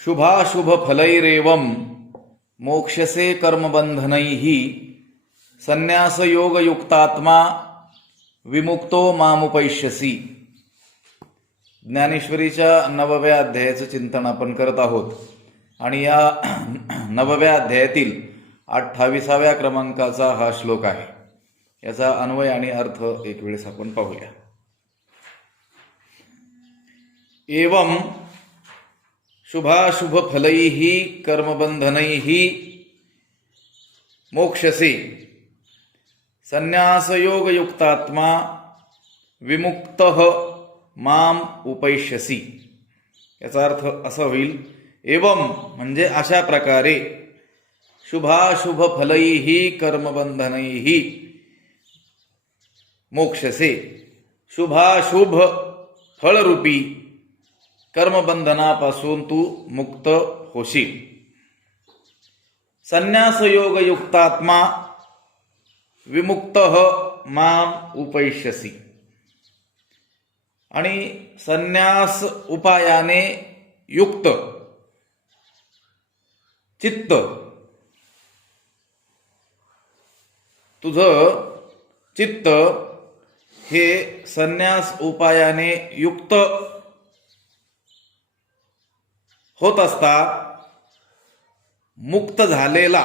शुभाशुभ फलैरेवं मोक्षसे कर्मबंधनैः संन्यासयोगयुक्तात्मा विमुक्तो मामुपैष्यसि. ज्ञानेश्वरीच्या 9व्या अध्यायाचं चिंतन आपण करत आहोत आणि या 9व्या अध्यायातील 28व्या क्रमांकाचा हा श्लोक आहे. याचा अन्वय आणि अर्थ एक वेळेस आपण पाहूया. एवं शुभाशुभ फलैः कर्मबंधनैः मोक्षसे संन्यासयोगयुक्तात्मा विमुक्तः माम उपैष्यसि. याचा अर्थ असा होईल, एवं म्हणजे अशा प्रकारे, शुभाशुभ फलैः कर्मबंधनैः मोक्षसे, शुभाशुभ फळरूपी कर्मबंधनापासून तू मुक्त होशील. संन्यासयोगयुक्तात्मा विमुक्तः माम उपैष्यसि. आणि संन्यास उपायाने युक्त चित्त, तुझं चित्त हे संन्यास उपायाने युक्त होत असता मुक्त झालेला,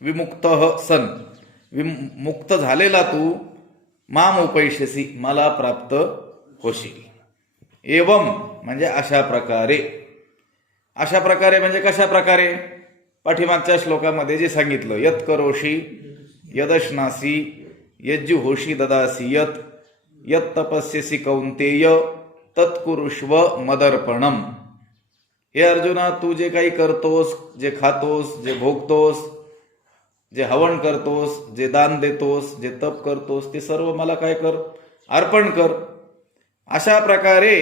विमुक्तः सन, मुक्त झालेला तू माम उपैष्यसि मला प्राप्त होशील. एवं म्हणजे अशा प्रकारे. अशा प्रकारे म्हणजे कशा प्रकारे? पाठीमागच्या श्लोकामध्ये जे सांगितलं, यत करोषी यदश्नासी यज्जुहोषी ददासी यत यत तपस्यसि कौंतेय तत्कुरुष्व मदर्पणम. हे अर्जुना, तू जे काही करतोस, जे खातोस, जे भोगतोस, जे हवन करतोस, जे दान देतोस, जे तप करतोस, ते सर्व मला काय कर? अर्पण कर. अशा प्रकारे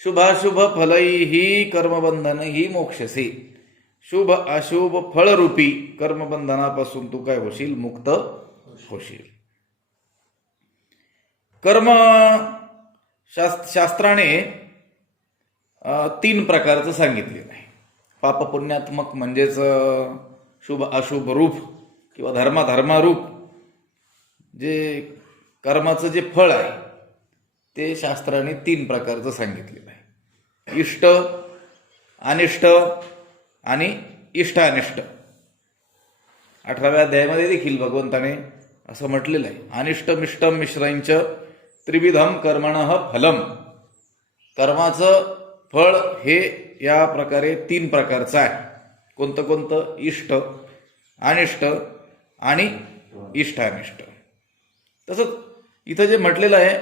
शुभाशुभ फलैहि कर्मबंधनैहि मोक्षसे, शुभ अशुभ फळरूपी कर्मबंधनापासून तू काय होशील? मुक्त होशील. कर्म शास्त्राने 3 प्रकारचं सांगितलेलं आहे. पापपुण्यात्मक म्हणजेच शुभ अशुभ रूप किंवा धर्माधर्मारूप जे कर्माचं जे फळ आहे ते शास्त्राने 3 प्रकारचं सांगितलेलं आहे. इष्ट, अनिष्ट आणि इष्टानिष्ट. 18व्या अध्यायामध्ये देखील भगवंताने असं म्हटलेलं आहे, अनिष्ट मिष्टम मिश्रंच त्रिविधम कर्मणः फलम. कर्माचं फळ हे या प्रकारे 3 प्रकारचं आहे. कोणतं कोणतं? इष्ट, अनिष्ट आणि इष्टानिष्ट. तसंच इथं जे म्हटलेलं आहे,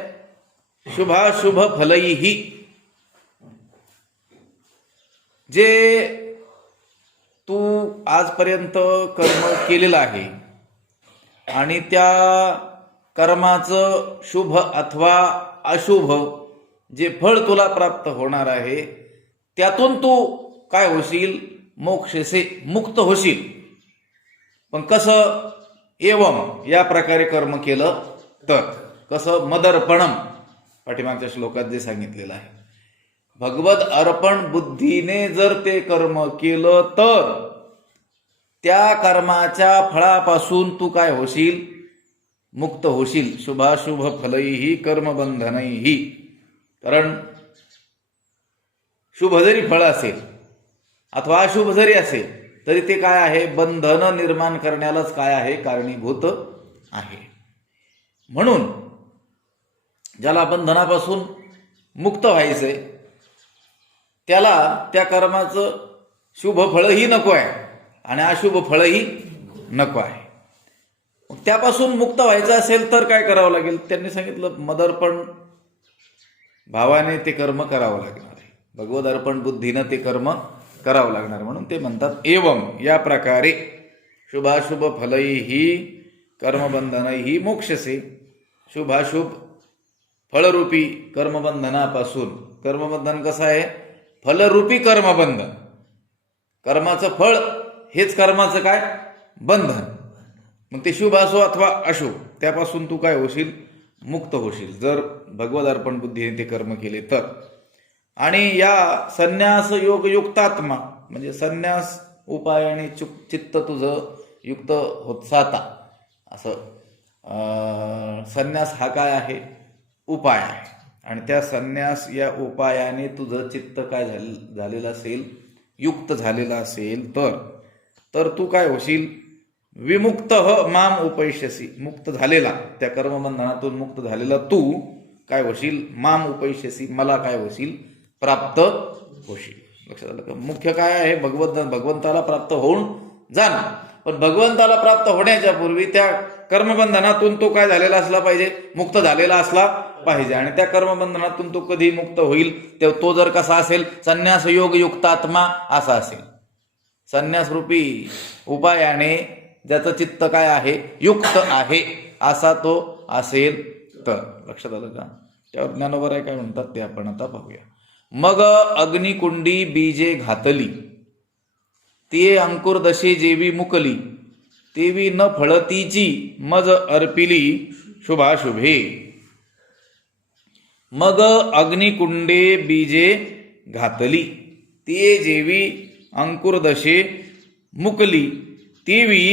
शुभाशुभ फलैहि, जे तू आजपर्यंत कर्म केलेलं आहे आणि त्या कर्माचं शुभ अथवा अशुभ जे फळ तुला प्राप्त होणार आहे, त्यातून तू काय होशील? मोक्षसे, मुक्त होशील. पण कसं? एवं या प्रकारे कर्म केलं तर. कसं? मदर्पणम. पाठीमागच्या श्लोकात जे सांगितलेलं आहे, भगवद अर्पण बुद्धीने जर ते कर्म केलं तर त्या कर्माच्या फळापासून तू काय होशील? मुक्त होशील. शुभाशुभ फलैहि कर्मबंधनैहि. कारण शुभ जरी फळ असेल अथवा अशुभ जरी असेल तरी ते काय आहे? बंधन निर्माण करण्यालाच काय आहे? कारणीभूत आहे. म्हणून ज्याला बंधनापासून मुक्त व्हायचंय त्याला त्या कर्माचं शुभ फळही नको आहे आणि अशुभ फळही नको आहे. त्यापासून मुक्त व्हायचं असेल तर काय करावं लागेल? त्यांनी सांगितलं, मदर्पण भावाने ते कर्म करावं लागणार आहे. भगवद अर्पण बुद्धीनं ते कर्म करावं लागणार. म्हणून ते म्हणतात, एवं या प्रकारे शुभाशुभ फलैहि कर्मबंधनैहि मोक्षसे. शुभाशुभ फळरूपी कर्मबंधनापासून. कर्मबंधन कसं आहे? फलरूपी कर्मबंधन. कर्माचं फळ हेच कर्माचं काय? बंधन. मग ते शुभ असो अथवा अशुभ, त्यापासून तू काय होशील? मुक्त होशील, जर भगवद अर्पण बुद्धीने ते कर्म केले तर. आणि या संन्यास योग युक्तात्मा म्हणजे संन्यास उपायाने चित्त तुझं युक्त होत जाता असं संन्यास हा काय आहे? उपाय आहे. आणि त्या संन्यास या उपायाने तुझं चित्त काय झालेलं असेल? युक्त झालेलं असेल तर तू काय होशील? विमुक्त माम उपैष्यसी, मुक्त झालेला, त्या कर्मबंधनातून मुक्त झालेला तू काय होशील? माम उपैष्यसी, मला काय होशील? प्राप्त होशील. लक्षात आलं का? मुख्य काय आहे? भगवंताला प्राप्त होऊन जाणं. पण भगवंताला प्राप्त होण्याच्या पूर्वी त्या कर्मबंधनातून तो काय झालेला असला पाहिजे? मुक्त झालेला असला पाहिजे. आणि त्या कर्मबंधनातून तो कधी मुक्त होईल? तो जर कसा असेल? संन्यास योग युक्तात्मा असा असेल. संन्यास रूपी उपायाने ज्याचं चित्त काय आहे? युक्त आहे असा तो असेल तर. लक्षात आलं का? त्यावर ज्ञानोबराय काय म्हणतात ते आपण आता पाहूया. मग अग्निकुंडी बीजे घातली, ते अंकुर दशे जेवी मुकली, तेवी न फळतीची मज अर्पिली शुभाशुभे. मग अग्निकुंडे बीजे घातली, ते जेवी अंकुर दशे मुकली, तेवी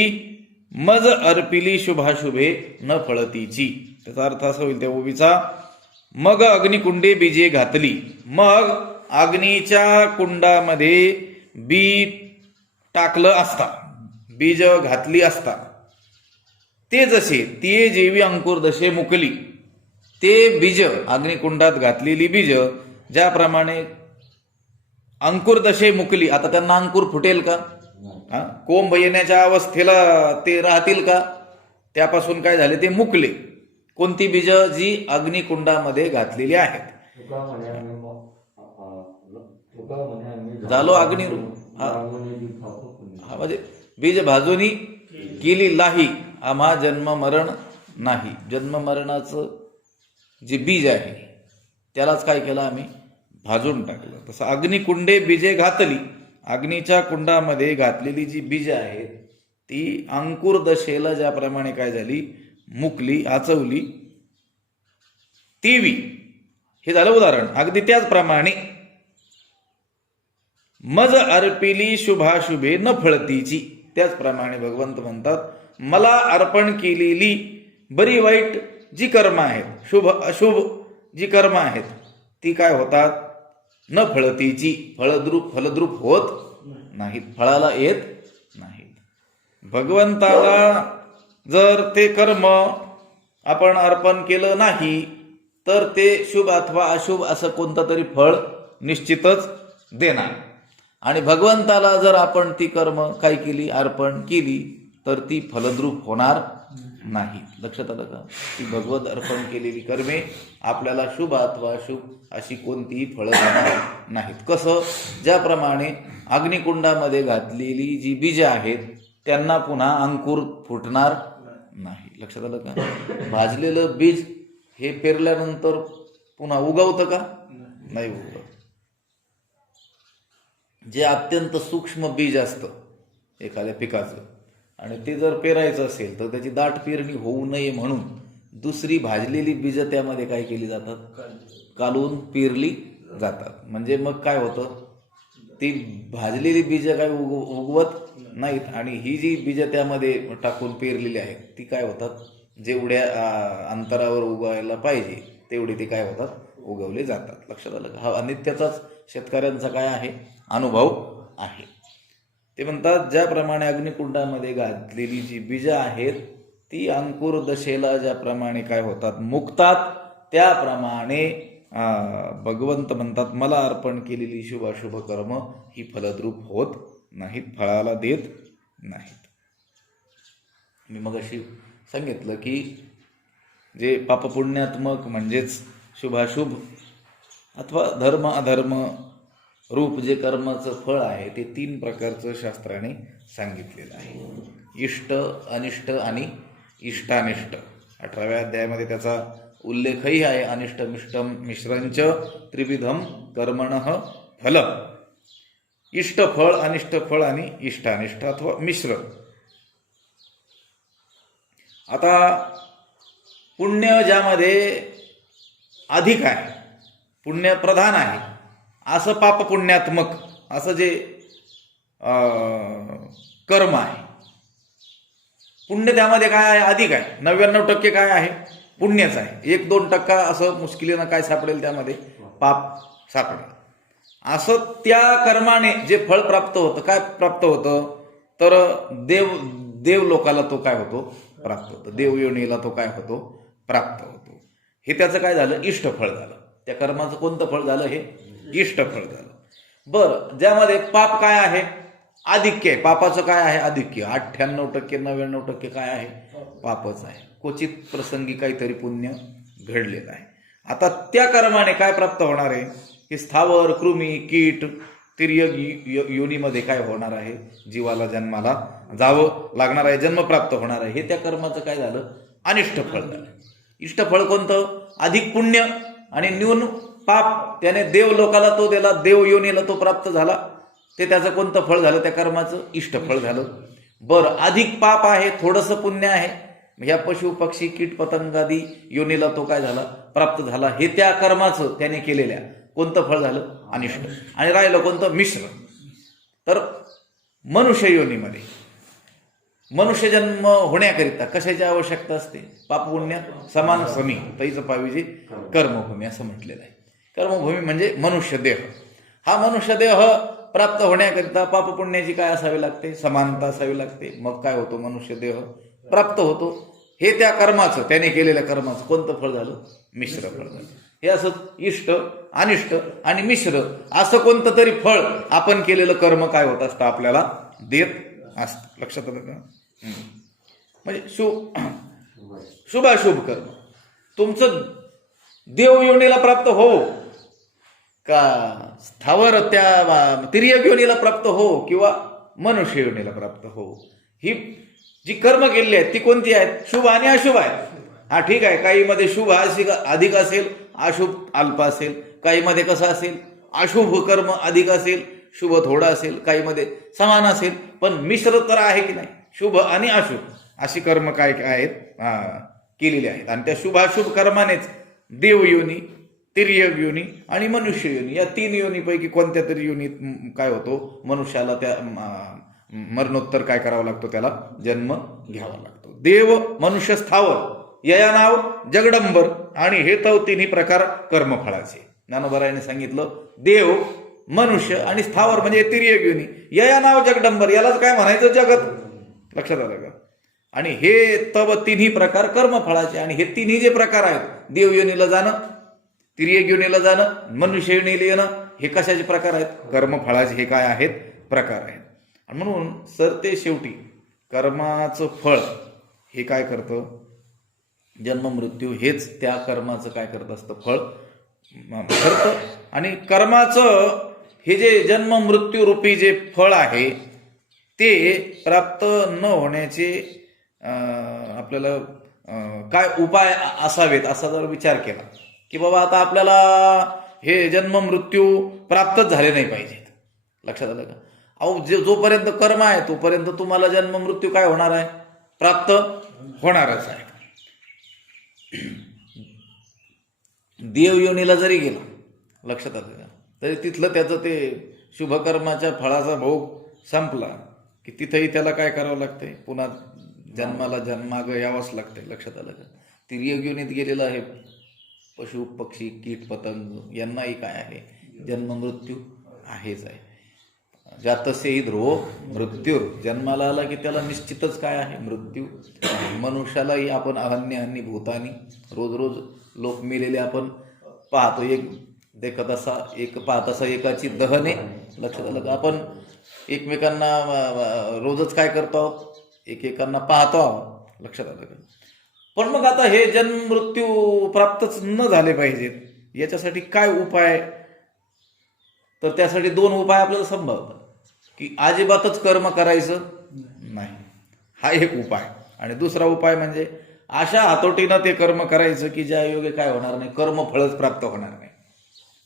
मज अर्पिली शुभाशुभे न फळतीची. त्याचा अर्थ असा होईल त्या ओवीचा, मग अग्निकुंडे बीजे घातली, मग अग्नीच्या कुंडामध्ये बी टाकलं असता, बीज घातली असता, ते जसे ते जेवी अंकुर दशे मुकली, ते बीज अग्निकुंडात घातलेली बीज ज्याप्रमाणे अंकुर दशे मुकली, आता त्यांना अंकुर फुटेल का? कोंब येण्याच्या अवस्थेला ते राहतील का? त्यापासून काय झाले? ते मुकले. कोणती बीज? जी अग्निकुंडामध्ये घातलेली आहेत. झालो अग्निरूप. हा म्हणजे बीज भाजूनी केली लाही, आम्हा जन्म मरण नाही. जन्म मरणाचं जे बीज आहे त्यालाच काय केलं? आम्ही भाजून टाकलं. तसं अग्निकुंडे बीजे घातली, अग्नीच्या कुंडामध्ये घातलेली जी बीज आहेत ती अंकुर दशेला ज्याप्रमाणे काय झाली? मुकली, आचवली, तेवी. हे झालं उदाहरण. अगदी त्याचप्रमाणे मज अर्पिली शुभाशुभे न फळतीची, त्याचप्रमाणे भगवंत म्हणतात मला अर्पण केलेली बरी वाईट जी कर्म आहेत, शुभ अशुभ जी कर्म आहेत, ती काय होतात? न फळतीची, फलद्रूप होत नाहीत, फळाला येत नाहीत. भगवंताला जर ते कर्म आपण अर्पण केलं नाही तर ते शुभ अथवा अशुभ असं कोणतं तरी फळ निश्चितच देणार. आणि भगवंताला जर आपण ती कर्म काय केली? अर्पण केली तर ती फलद्रूप होणार नाही. लक्षात आलं का? ती भगवत अर्पण केलेली कर्मे आपल्याला शुभ अथवा अशुभ अशी कोणतीही फळं देणार नाहीत. कसं? ज्याप्रमाणे अग्निकुंडामध्ये घातलेली जी बीज आहेत त्यांना पुन्हा अंकुर फुटणार नाही. लक्षात आलं का? भाजलेलं बीज हे पेरल्यानंतर पुन्हा उगवतं का? नाही उगवत. जे अत्यंत सूक्ष्म बीज असतं एखाद्या पिकाचं आणि ते जर पेरायचं असेल तर त्याची दाट पेरणी होऊ नये म्हणून दुसरी भाजलेली बीज त्यामध्ये काय केली जातात? कालवून पेरली जातात. म्हणजे मग काय होतं? ती भाजलेली बीज काय उगवत नाहीत आणि ही जी बीज त्यामध्ये टाकून पेरलेली आहेत ती काय होतात? जेवढ्या अंतरावर उगवायला पाहिजे तेवढे ते काय होतात? उगवले जातात. लक्षात आलं का? हा अनित्याचाच शेतकऱ्यांचा काय आहे? अनुभव आहे. ते म्हणतात ज्याप्रमाणे अग्निकुंडामध्ये घातलेली जी बीज आहेत ती अंकुर दशेला ज्याप्रमाणे काय होतात? मुक्तात, त्याप्रमाणे भगवंत म्हणतात मला अर्पण केलेली शुभाशुभ कर्म ही फलद्रूप होत नाहीत, फळाला देत नाहीत. मी मगाशी सांगितलं की जे पापपुण्यात्मक म्हणजेच शुभाशुभ अथवा धर्म अधर्म रूप जे कर्माचं फळ आहे ते 3 प्रकारचं शास्त्राने सांगितलेलं आहे. इष्ट, अनिष्ट आणि इष्टानिष्ट. 18व्या अध्यायामध्ये त्याचा उल्लेखही आहे. अनिष्ट मिष्टम मिश्रंच त्रिविधम कर्मणः फल. इष्ट फळ, अनिष्ट फळ आणि इष्टानिष्ट अथवा मिश्र. आता पुण्य ज्यामध्ये अधिक आहे, पुण्य प्रधान आहे असं पाप पुण्यात्मक असं जे कर्म आहे, पुण्य त्यामध्ये काय आहे, अधिक आहे. 99% काय आहे, पुण्यच आहे. 1-2% असं मुश्किलीनं काय सापडेल, त्यामध्ये पाप सापडेल. असं त्या कर्माने जे फळ प्राप्त होतं, काय प्राप्त होतं, तर देव लोकाला तो काय होतो, प्राप्त होतो. देव योनीला तो काय होतो, प्राप्त होतो. हे त्याचं काय झालं, इष्ट फळ झालं. त्या कर्माचं कोणतं फळ झालं, हे इष्ट फळ झालं. बरं, ज्यामध्ये पाप काय आहे, आधिक्य आहे. पापाचं काय आहे, आधिक्य. 98% 99% काय आहे, पापच आहे. क्वचित प्रसंगी काहीतरी पुण्य घडलेलं आहे. आता त्या कर्माने काय प्राप्त होणार आहे, की स्थावर, कृमी, कीट, तिर्यक योनीमध्ये काय होणार आहे, जीवाला जन्माला जावं लागणार आहे, जन्म प्राप्त होणार आहे. हे त्या कर्माचं काय झालं, अनिष्ट फळ झालं. इष्ट फळ कोणतं, अधिक पुण्य आणि न्यून पाप. त्याने देव लोकाला तो दिला, देव योनीला तो प्राप्त झाला. ते त्याचं कोणतं फळ झालं, त्या कर्माचं इष्ट फळ झालं. बरं, अधिक पाप आहे, थोडंसं पुण्य आहे, ह्या पशु पक्षी कीट पतंगादी योनीला तो काय झाला, प्राप्त झाला. हे त्या कर्माचं त्याने केलेल्या कोणतं फळ झालं, अनिष्ट. आणि राहिलं कोणतं, मिश्र. तर मनुष्य योनीमध्ये मनुष्य जन्म होण्याकरिता कशाची आवश्यकता असते, पाप पुण्य समान समी तैच पाविजे कर्मभूमी असं म्हटलेलं आहे. कर्मभूमी म्हणजे मनुष्य देह. हा मनुष्य देह प्राप्त होण्याकरिता पाप पुण्याची काय असावी लागते, समानता असावी लागते. मग काय होतो, मनुष्य देह प्राप्त होतो. हे त्या कर्माचं, त्याने केलेल्या कर्माचं कोणतं फळ झालं, मिश्र फळ झालं. हे असं इष्ट, अनिष्ट आणि मिश्र असं कोणतं तरी फळ आपण केलेलं कर्म काय होत असतं, आपल्याला देत असतं. लक्षात आलं का? म्हणजे शुभाशुभ कर्म तुमचं देव योनीला प्राप्त हो का, स्थावर त्या तिर्यक योनीला प्राप्त हो, किंवा मनुष्य योनीला प्राप्त हो, ही जी कर्म केलेली आहेत ती कोणती आहेत, शुभ आणि अशुभ आहेत. हा ठीक आहे, काहीमध्ये शुभ अधिक असेल, अशुभ अल्प असेल. काहीमध्ये कसं असेल, अशुभ कर्म अधिक असेल, शुभ थोडा असेल. काहीमध्ये समान असेल, पण मिश्र तर आहे की नाही, शुभ आणि अशुभ अशी कर्म काय आहेत, केलेली आहेत. आणि त्या शुभाशुभ कर्मानेच देव योनी, तिर्यक योनी आणि मनुष्य योनी या 3 योनीपैकी कोणत्या तरी योनीत काय होतो, मनुष्याला त्या मरणोत्तर काय करावं लागतो, त्याला जन्म घ्यावा लागतो. देव, मनुष्य, स्थावर यया नाव जगडंबर. आणि हे तर 3ही प्रकार कर्मफळाचे. ज्ञानोबरायाने सांगितलं, देव, मनुष्य आणि स्थावर म्हणजे तिर्यक योनी. यया नाव जगडंबर, यालाच काय म्हणायचं, जगत. लक्षात आलं का? आणि हे तव 3ही प्रकार कर्मफळाचे. आणि हे 3ही जे प्रकार आहेत, देव योनीला जाणं, तिर्यक योनीला जाणं, मनुष्य योनीला येणं, हे कशाचे प्रकार आहेत, कर्मफळाचे हे काय आहेत, प्रकार आहेत. आणि म्हणून सरते शेवटी कर्माचं फळ हे काय करतं, जन्म मृत्यू हेच त्या कर्माचं काय करत असतं, फळ ठरतं. आणि कर्माचं हे जे जन्म मृत्यू रूपी जे फळ आहे ते प्राप्त न होण्याचे आपल्याला काय उपाय असावेत असा जर विचार केला, की बाबा आता आपल्याला हे जन्म मृत्यू प्राप्तच झाले नाही पाहिजेत. लक्षात आलं का? अहो, जोपर्यंत कर्म आहे तोपर्यंत तुम्हाला जन्म मृत्यू काय होणार आहे, प्राप्त होणारच आहे. देव योनीला जरी गेला, लक्षात आलं का, तरी तिथलं त्याचं ते शुभकर्माच्या फळाचा भोग संपला की तिथेही त्याला काय करावं लागते, पुन्हा जन्माला जन्माग यावंच लागते. लक्षात आलं का? तिर्यक योनीत गेलेलं आहे पशु पक्षी कीट पतंग यांनाही काय आहे, जन्म मृत्यू आहेच आहे. जातस्यहि ध्रुवो मृत्यू, जन्माला आला की त्याला निश्चितच काय आहे, मृत्यू. मनुष्यालाही आपण अहन्य भूतानी रोज रोज लोक मेलेले आपण पाहतो, एक पाहत असा एकाची दहने. लक्षात आलं का? आपण एकमेकांना रोजच काय करतो आहोत, एकेकांना पाहतो आहोत. लक्षात आलं का? पण मग आता हे जन्म मृत्यू प्राप्तच न झाले पाहिजेत, याच्यासाठी काय उपाय, तर त्यासाठी 2 उपाय आपल्याला संभवतात, की अजिबातच कर्म करायचं नाही, हा एक उपाय. आणि दुसरा उपाय म्हणजे अशा हातोटीनं ते कर्म करायचं की ज्या योगे काय होणार नाही, कर्मफळच प्राप्त होणार नाही.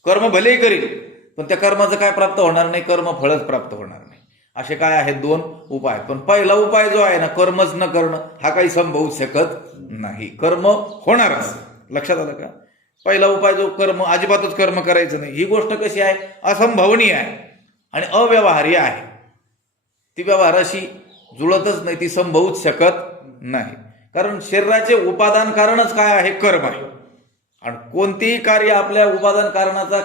कर्म भलेही करेल पण त्या कर्माचं काय प्राप्त होणार नाही, कर्मफळच प्राप्त होणार नाही. असे काय आहेत 2 उपाय. पण पहिला उपाय जो आहे ना, कर्मच न करणं, हा काही संभवू शकत नाही, कर्म होणारच. लक्षात आलं का? पहिला उपाय जो कर्म अजिबातच कर्म करायचं नाही, ही गोष्ट कशी आहे? असंभवनीय आहे आणि अव्यवहार्य आहे. ती व्यवहाराशी जुळतच नाही, ती संभवूच शकत नाही. कारण शरीराचे उपादान कारणच काय आहे? कर्म आहे. आणि कोणतेही कार्य आपल्या उपादान कारणाचा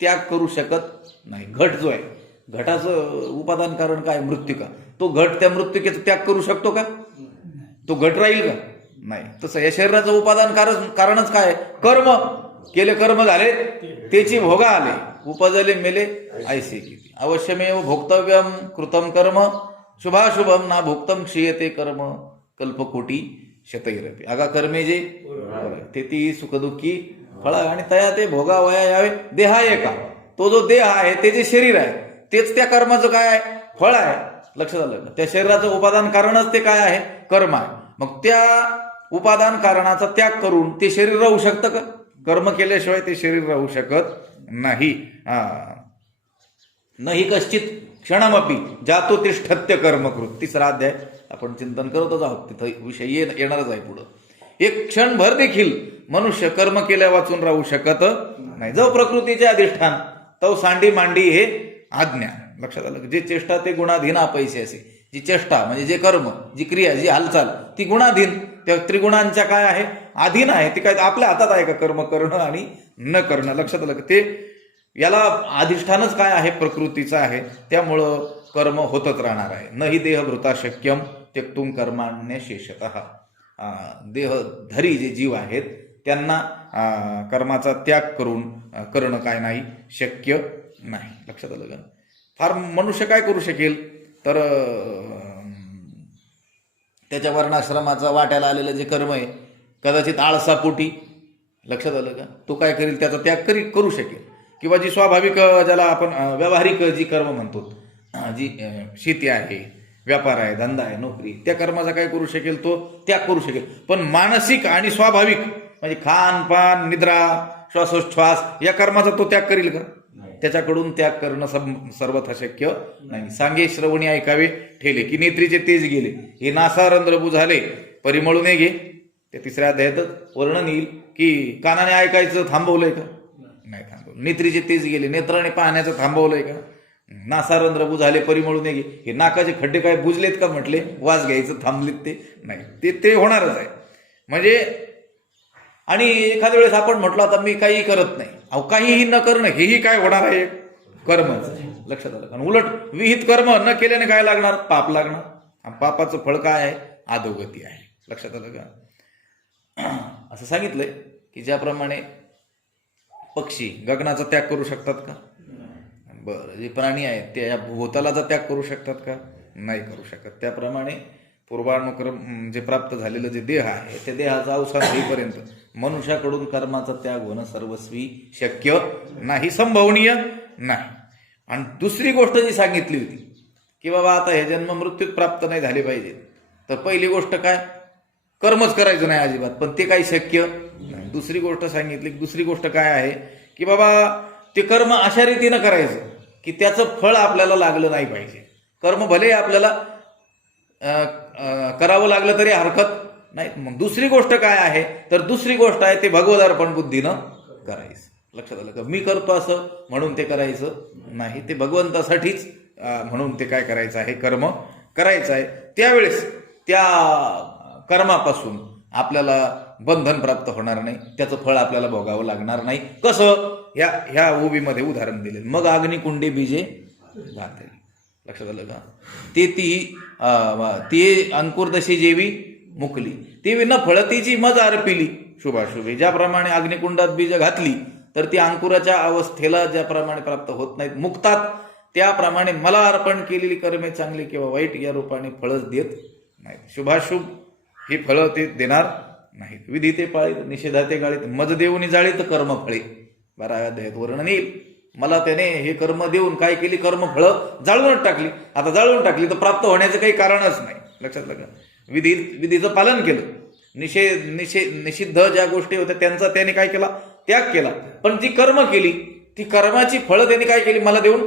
त्याग करू शकत नाही. घट जो आहे, घटाचं उपादान कारण काय? मृत्तिका. तो घट त्या मृत्तिकेचा त्याग करू शकतो का? तो घट राहील का? नाही. तसं या शरीराचं उपादान कारणच काय? कर्म. केले कर्म झाले, त्याची भोगा आले, उपजले मेले ऐसे किती. अवश्यमेव भोक्तव्यम कृतम कर्म शुभाशुभम ना भोक्तम क्षीयते कर्म कल्पकोटी शतैरपी. आगा कर्मे जे ते ती सुखदुःखी फळ आणि तया ते भोगा वया यावे देहा एका. तो जो देह आहे, ते जे शरीर आहे, तेच त्या कर्माचं काय आहे? फळ आहे. लक्षात आलं का? त्या शरीराचं उपादान कारणच ते काय आहे? कर्म आहे. मग त्या उपादान कारणाचा त्याग करून ते शरीर राहू शकतं का? कर्म केल्याशिवाय ते शरीर राहू शकत नाही. नाही कश्चित क्षणमपी जातो तिष्ठत्य कर्मकृत. तिसरा अध्याय आपण चिंतन करतच आहोत, तिथं विषय येणारच आहे पुढं. एक क्षणभर देखील मनुष्य कर्म केल्या वाचून राहू शकत नाही. जो प्रकृतीचे अधिष्ठान तो सांडी मांडी हे आज्ञा. लक्षात आलं? जे चेष्टा ते गुणाधीन अपैसे असे. जी चेष्टा म्हणजे जे कर्म, जी क्रिया, जी हालचाल ती गुणाधीन, त्या त्रिगुणांच्या काय आहे? अधीन आहे. ती काय आपल्या हातात आहे का कर्म करणं आणि न करणं? लक्षात आलं? ते याला अधिष्ठानच काय आहे? प्रकृतीचं आहे. त्यामुळं कर्म होतच राहणार आहे. न ही देहभृता शक्यम त्यक्तुम कर्माण्य शेषतः. देहधारी जे जीव आहेत त्यांना कर्माचा त्याग करणं काय नाही? शक्य नाही. लक्षात आलं का? फार मनुष्य काय करू शकेल? तर त्याच्या वर्णाश्रमाचा वाट्याला आलेलं जे कर्म आहे, कदाचित आळसापोटी, लक्षात आलं का, तो काय करेल? त्याचा त्याग करू शकेल. किंवा जी स्वाभाविक, ज्याला आपण व्यावहारिक जी कर्म म्हणतो, जी शेती आहे, व्यापार आहे, धंदा आहे, नोकरी, त्या कर्माचा काय करू शकेल? तो त्याग करू शकेल. पण मानसिक आणि स्वाभाविक म्हणजे खान पान निद्रा श्वासोच्छ्वास या कर्माचा तो त्याग करील का? त्याच्याकडून त्याग करणं सर्वथा शक्य नाही. सांगे श्रवणी ऐकावे ठेले की नेत्रीचे तेज गेले, हे नासारंध्र बुझाले परिमळून गे. त्या तिसऱ्या अध्यायातच वर्णन येईल की कानाने ऐकायचं थांबवलंय का? नाही थांबवलं. नेत्रीचे तेज गेले, नेत्राने पाहण्याचं थांबवलंय का? नासारंध्र बुझाले परिमळून गे. हे नाकाचे खड्डे काय बुजलेत का? म्हटले वास घ्यायचं थांबलेत ते नाही. ते होणारच आहे. म्हणजे आणि एखाद्या वेळेस आपण म्हटलं आता मी काही करत नाही, अहो काहीही न करणं हेही काय होणार आहे? कर्मच. लक्षात आलं? कारण उलट विहित कर्म न केल्याने काय लागणार? पाप लागणार. पापाचं फळ काय आहे? अधोगती आहे. लक्षात आलं का? असं सांगितलंय की ज्याप्रमाणे पक्षी गगनाचा त्याग करू शकतात का? बरं. जे प्राणी आहेत ते या भूतालाचा त्याग करू शकतात का? नाही करू शकत. त्याप्रमाणे पूर्वानुक्रम जे प्राप्त झालेलं जे देह आहे, त्या देहाचा अवसान होईपर्यंत मनुष्याकडून कर्माचा त्याग होणं सर्वस्वी शक्य नाही, संभवनीय नाही. आणि दुसरी गोष्ट जी सांगितली होती की बाबा आता हे जन्म मृत्यूत प्राप्त नाही झाले पाहिजे, तर पहिली गोष्ट काय? कर्मच करायचं नाही अजिबात. पण ते काही शक्य नाही. दुसरी गोष्ट सांगितली. दुसरी गोष्ट काय आहे की बाबा ते कर्म अशा रीतीनं करायचं की त्याचं फळ आपल्याला लागलं नाही पाहिजे. कर्म भले आपल्याला करावं लागलं तरी हरकत नाही. मग दुसरी गोष्ट काय आहे? तर दुसरी गोष्ट आहे ते भगवदार्पण बुद्धीनं करायचं. लक्षात आलं का? मी करतो असं म्हणून ते करायचं नाही. ते भगवंतासाठीच म्हणून ते काय करायचं आहे? कर्म करायचं आहे. त्यावेळेस त्या कर्मापासून आपल्याला बंधन प्राप्त होणार नाही, त्याचं फळ आपल्याला भोगावं लागणार नाही. कसं? ह्या ओबीमध्ये उदाहरण दिले. मग अग्निकुंडे बीजे घातली. लक्षात आलं का? ते अंकुरदशी जेवी मुकली, ती न फळतीची मज अर्पिली शुभाशुभे. ज्याप्रमाणे अग्निकुंडात बीज घातली तर ती अंकुराच्या अवस्थेला ज्याप्रमाणे प्राप्त होत नाहीत, मुक्तात, त्याप्रमाणे मला अर्पण केलेली कर्मे चांगली किंवा वाईट या रूपाने फळच देत नाहीत. शुभाशुभ ही फळं ते देणार नाहीत. विधी ते पाळीत, निषेधा ते गाळीत, मज देऊन जाळीत कर्म फळे. 12व्या अध्यायात वर्णन येईल. मला त्याने हे कर्म देऊन काय केली? कर्म फळं जाळूनच टाकली. आता जाळून टाकली तर प्राप्त होण्याचं काही कारणच नाही. लक्षात आलं? विधीचं पालन केलं, निषिद्ध ज्या गोष्टी होत्या त्यांचा त्याने काय केला? त्याग केला. पण जी कर्म केली ती कर्माची फळं त्यांनी काय केली? मला देऊन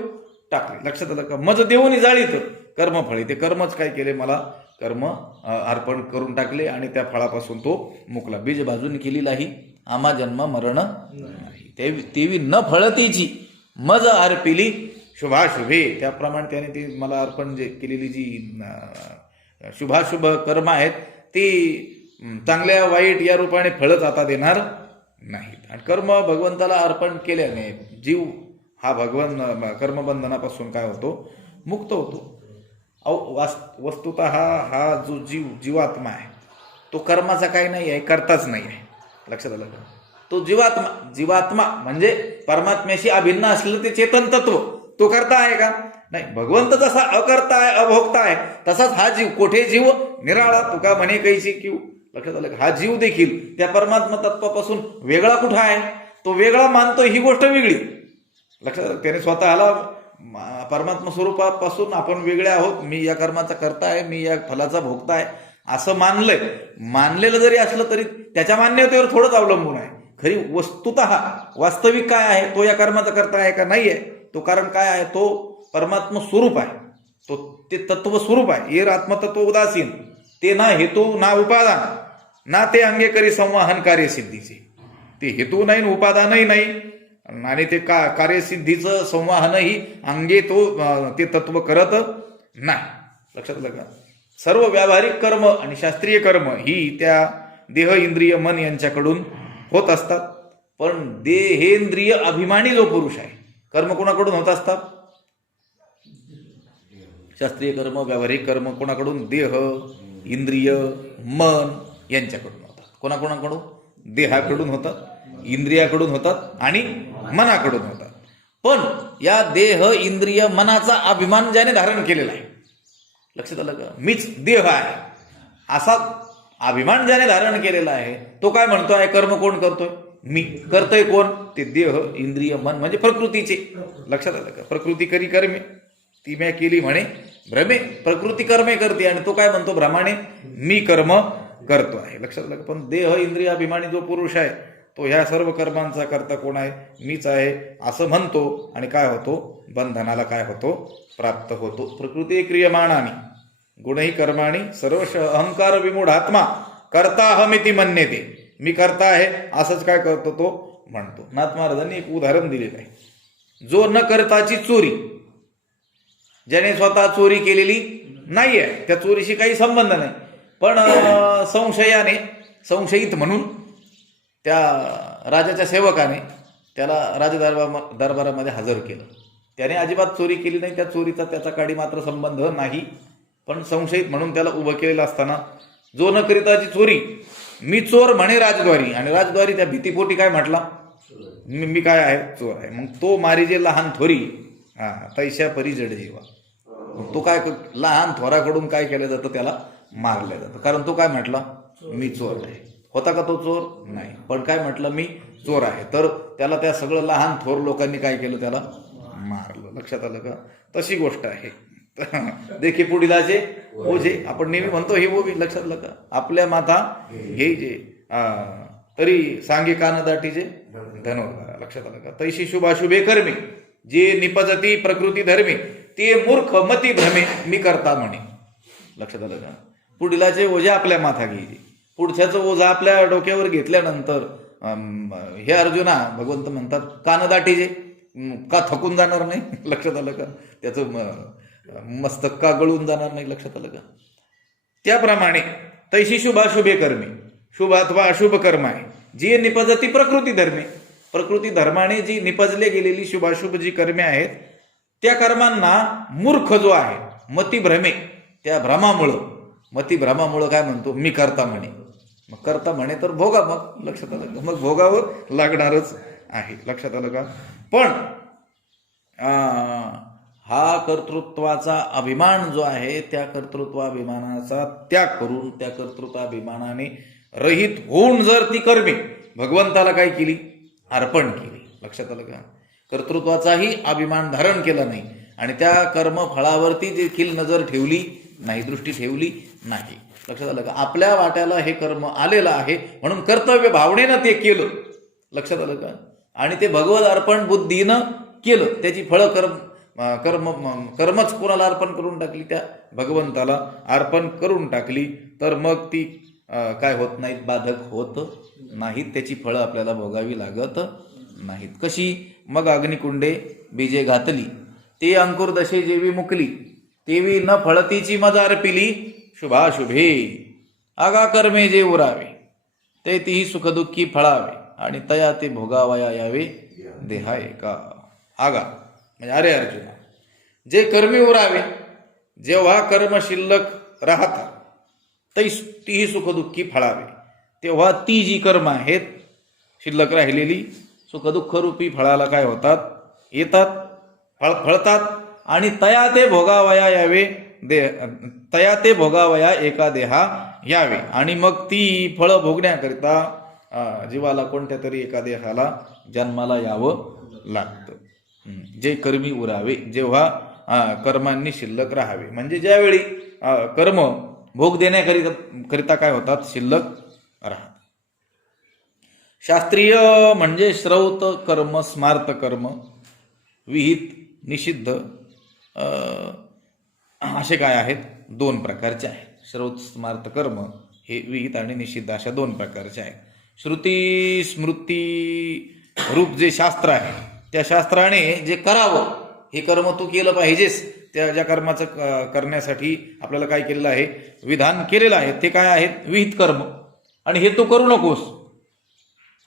टाकली. लक्षात आलं का? मज देऊन जाळीत कर्मफळे. ते कर्मच काय केले? मला कर्म अर्पण करून टाकले आणि त्या फळापासून तो मुकला. बीज भाजून केली नाही आमा जन्म मरण नाही. तेवी न फळतीची मज अर्पिली शुभाशुभे. त्याप्रमाणे त्याने ती मला अर्पण जे केलेली जी शुभाशुभ कर्म आहेत ती चांगल्या वाईट या रूपाने फळच आता देणार नाहीत. आणि कर्म भगवंताला अर्पण केल्याने जीव हा कर्मबंधनापासून काय होतो, मुक्त होतो. वस्तुतः हा जो जीवात्मा आहे तो कर्माचा काही नाही आहे, करताच नाही आहे. लक्षात आलं का? तो जीवात्मा म्हणजे परमात्म्याशी अभिन्न असलेलं ते चेतन तत्व, तो करता आहे का? नाही. भगवंत जसा अकर्ता आहे, अभोक्ता आहे, तसाच हा जीव. कोठे जीव निराळा तुका म्हणे कैसी किव. लक्षात आलं का? हा जीव देखील त्या परमात्मा तत्वापासून वेगळा कुठं आहे, तो वेगळा मानतो, ही गोष्ट वेगळी. लक्षात आलं? त्याने स्वतःला परमात्मा स्वरूपापासून आपण वेगळे आहोत, मी या कर्माचा करता आहे, मी या फलाचा भोगता आहे असं मानलेलं जरी असलं तरी त्याच्या मान्यतेवर थोडंच अवलंबून आहे. खरी वस्तुतः वास्तविक काय आहे, तो या कर्माचा करता आहे का नाही आहे, तो कारण काय आहे, तो परमात्मा स्वरूप आहे, तो ते तत्व स्वरूप आहे. ये आत्मतत्व उदासीन, ते ना हेतू ना उपादान, ना ते अंगे करी संवाहन कार्यसिद्धीचे. ते हेतू नाही, उपादानही नाही, आणि ते कार्यसिद्धीचं संवाहनही अंगे ते तत्व करत नाही. लक्षात आलं का? सर्व व्यावहारिक कर्म आणि शास्त्रीय कर्म ही त्या देह इंद्रिय मन यांच्याकडून होत असतात. पण देहेंद्रिय अभिमानी जो पुरुष आहे, कर्म कोणाकडून होत असतात? शास्त्रीय कर्म व्यावहारिक कर्म कोणाकडून? देह इंद्रिय मन यांच्याकडून होतात. कोणाकोणाकडून? देहाकडून होतात, इंद्रियाकडून होतात आणि मनाकडून होतात. पण या देह इंद्रिय मनाचा अभिमान ज्याने धारण केलेला आहे, लक्षात आलं का? मीच देह आहे असा अभिमान ज्याने धारण केलेला आहे, तो काय म्हणतोय? कर्म कोण करतोय? मी. करतोय कोण? ते देह इंद्रिय मन म्हणजे प्रकृतीचे. लक्षात आलं का? प्रकृती करी कर्मे ती म्या केली म्हणे भ्रमे. प्रकृती कर्मे करते आणि तो काय म्हणतो? भ्रमाने मी कर्म करतो आहे. लक्षात आलं का? पण देह इंद्रिय अभिमानी जो पुरुष आहे तो ह्या सर्व कर्मांचा करता कोण आहे? मीच आहे असं म्हणतो. आणि काय होतो? बंधनाला काय होतो? प्राप्त होतो. प्रकृती क्रियमाणानी गुणही कर्माणी सर्वश अहंकार विमूढ आत्मा करता अहमिती मन्यते. मी करता आहे असंच काय करतो तो म्हणतो. नाथ महाराजांनी एक उदाहरण दिलेलं आहे. जो न करताची चोरी, ज्याने स्वतः चोरी केलेली नाही आहे, त्या चोरीशी काही संबंध नाही, पण संशयाने संशयित म्हणून त्या राजाच्या सेवकाने त्याला राजदरबारामध्ये हजर केलं. त्याने अजिबात चोरी केली नाही, त्या चोरीचा त्याचा काडी मात्र संबंध नाही, पण संशयित म्हणून त्याला उभं केलेलं असताना जो न करिताची चोरी मी चोर म्हणे राजद्वारी, आणि राजद्वारी त्या भीतीपोटी काय म्हटला? मी काय आहे? चोर आहे. मग तो मारी जे लहान थोरी तैशा परी जड जीवा. तो काय लहान थोराकडून काय केलं जातं? त्याला मारलं जातं. कारण तो काय म्हटला? मी चोर आहे. होता का तो चोर? नाही. पण काय म्हटलं? मी चोर आहे. तर त्याला त्या सगळं लहान थोर लोकांनी काय केलं? त्याला मारलं. लक्षात आलं का? तशी गोष्ट आहे. देखी पुढीलाचे ओझे, आपण नेहमी म्हणतो हे ओबी. लक्षात आलं का? आपल्या माथा हे जे तरी सांगे कानदाटीचे धनोद्धारा. लक्षात आलं का? तैशी शुभाशुभे कर्मे जे निपजती प्रकृती धर्मे ते मूर्ख मती भ्रमे मी करता म्हणे. लक्षात आलं का? पुढीलाचे ओझे आपल्या माथा घ्यायचे. पुढच्याचं ओझा आपल्या डोक्यावर घेतल्यानंतर हे अर्जुना भगवंत म्हणतात कानदाटीचे का थकून जाणार नाही? लक्षात आलं का? त्याचं मस्तक का गळून जाणार नाही? लक्षात आलं का? त्याप्रमाणे तैशी शुभाशुभे कर्मे, शुभ अथवा अशुभ कर्म आहे जी निपजती प्रकृती धर्मे, प्रकृती धर्माने जी निपजले गेलेली शुभाशुभ जी कर्मे आहेत त्या कर्मांना मूर्ख जो आहे मतिभ्रमे, त्या भ्रमामुळं, मतिभ्रमामुळं काय म्हणतो? मी करता म्हणे. मग करता म्हणे तर भोगा. मग लक्षात आलं का? मग भोगावं लागणारच आहे. लक्षात आलं का? पण हा कर्तृत्वाचा अभिमान जो आहे त्या कर्तृत्वाभिमानाचा त्याग करून त्या कर्तृत्वाभिमानाने रहित होऊन जर ती कर्मे भगवंताला काय केली? अर्पण केली. लक्षात आलं का? कर्तृत्वाचाही अभिमान धारण केला नाही आणि त्या कर्मफळावरती देखील नजर ठेवली नाही, दृष्टी ठेवली नाही. लक्षात आलं का? आपल्या वाट्याला हे कर्म आलेलं आहे म्हणून कर्तव्य भावनेनं ते केलं. लक्षात आलं का? आणि ते भगवत अर्पण बुद्धीनं केलं. त्याची फळं कर्मच कोणाला अर्पण करून टाकली? त्या भगवंताला अर्पण करून टाकली. तर मग ती काय होत नाहीत, बाधक होत नाहीत, त्याची फळं आपल्याला भोगावी लागत नाहीत. कशी? मग अग्निकुंडे बीजे घातली, ते अंकुर दशे जेवी मुकली, तेवी न फळतीची मजार पिली, शुभाशुभे आगा कर्मे जे उरावे, ते तीही सुखदुःखी फळावे, आणि तया ते भोगावया यावे देहा एका. आगा म्हणजे अरे अर्जुना, जे कर्मी उरावे, जेव्हा कर्म शिल्लक राहतात, तीही सुखदुःखी फळावे, तेव्हा ती जी कर्म आहेत शिल्लक राहिलेली सुखदुःख रूपी फळाला काय होतात? येतात, फळतात, आणि तया ते भोगावया यावे तया ते भोगावया एका देहा यावे, आणि मग ती फळं भोगण्याकरिता जीवाला कोणत्या तरी एका देहाला जन्माला यावं लागतं. जे कर्मी उरावे, जेव्हा कर्मांनी शिल्लक राहावे, म्हणजे ज्यावेळी कर्म भोग देण्याकरिता काय होतात? शिल्लक राहतात. शास्त्रीय म्हणजे श्रौत कर्म, स्मार्त कर्म, विहित, निषिद्ध असे काय आहेत? 2 प्रकारचे आहेत. श्रौत स्मार्त कर्म हे विहित आणि निषिद्ध अशा 2 प्रकारचे आहेत. श्रुती स्मृती रूप जे शास्त्र आहे, त्या शास्त्राने जे करावं, हे कर्म तू केलं पाहिजेस, त्या ज्या कर्माचं करण्यासाठी आपल्याला काय केलेलं आहे? विधान केलेलं आहे, ते काय आहेत? विहित कर्म. आणि हे तू करू नकोस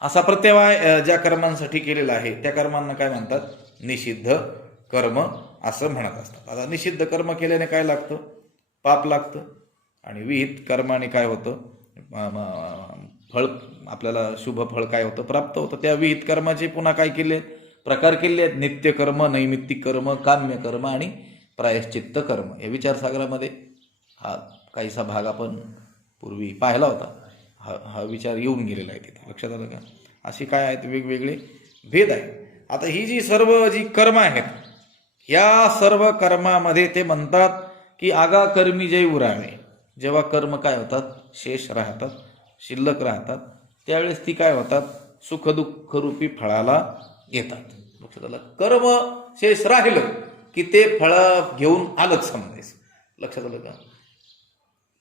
असा प्रत्यय ज्या कर्मांसाठी केलेला आहे त्या कर्मांना काय म्हणतात? निषिद्ध कर्म असं म्हणत असतात. आता निषिद्ध कर्म केल्याने काय लागतं? पाप लागतं. आणि विहित कर्माने काय होतं? फळ, आपल्याला शुभ फळ काय होतं? प्राप्त होतं. त्या विहित कर्माचे पुन्हा काय केले? प्रकार केले आहेत. नित्य कर्म, नैमित्तिक कर्म, काम्य कर्म आणि प्रायश्चित्त कर्म. या विचारसागरामध्ये हा काहीसा भाग आपण पूर्वी पाहिला होता. हा विचार येऊन गेलेला आहे तिथे. लक्षात आलं का? अशी काय आहेत? वेगवेगळे भेद आहे. आता ही जी सर्व जी कर्म आहेत, या सर्व कर्मामध्ये ते म्हणतात की आगा कर्मी जय उरावे, जेव्हा कर्म काय होतात? शेष राहतात, शिल्लक राहतात, त्यावेळेस ती काय होतात? सुखदुःख रूपी फळाला येतात. लक्षात आलं? कर्म शेष राहिलं की ते फळ घेऊन आलंच समजायचं. लक्षात आलं का?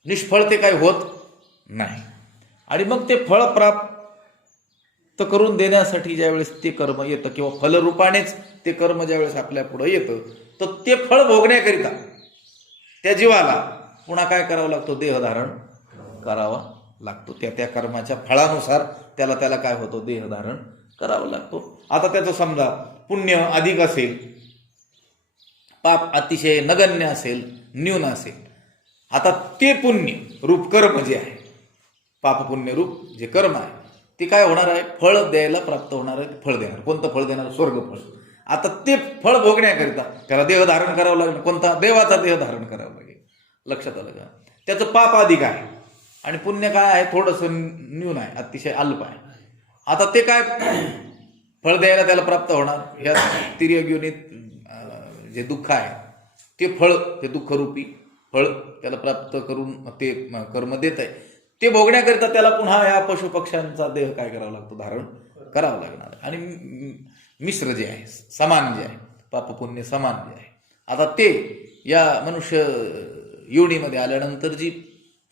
निष्फळ ते काय होत नाही. आणि मग ते फळ प्राप्त करून देण्यासाठी ज्यावेळेस ते कर्म येतं, किंवा फलरूपानेच ते कर्म ज्यावेळेस आपल्या पुढे येतं, तर ते फळ भोगण्याकरिता त्या जीवाला पुन्हा काय करावं लागतं? देहधारण करावा लागतो. त्या कर्माच्या फळानुसार त्याला काय होतं? देहधारण करावा लागतो. आता त्याचं समजा पुण्य अधिक असेल, पाप अतिशय नगण्य असेल, न्यून असेल, आता ते पुण्य रूप कर्म जे आहे, पापपुण्य रूप जे कर्म आहे, ते काय होणार आहे? फळ द्यायला प्राप्त होणार आहे. फळ देणार. कोणतं फळ देणार? स्वर्गफळ. आता ते फळ भोगण्याकरिता त्याला देह धारण करावं लागेल. कोणता? देवाचा देह धारण करावं लागेल. लक्षात आलं का? त्याचं पाप अधिक आहे आणि पुण्य काय आहे? थोडंसं न्यून आहे, अतिशय अल्प आहे. आता ते काय फळ द्यायला त्याला प्राप्त होणार? या तिर्यक योनीत जे दुःख आहे ते फळ, ते दुःखरूपी फळ त्याला प्राप्त करून ते कर्म देत आहे, ते भोगण्याकरिता त्याला पुन्हा या पशुपक्ष्यांचा देह काय करावा लागतो? धारण करावं लागणार. आणि मिश्र जे आहे, समान जे आहे, पापपुण्य समान जे आहे, आता ते या मनुष्य योनीमध्ये आल्यानंतर जी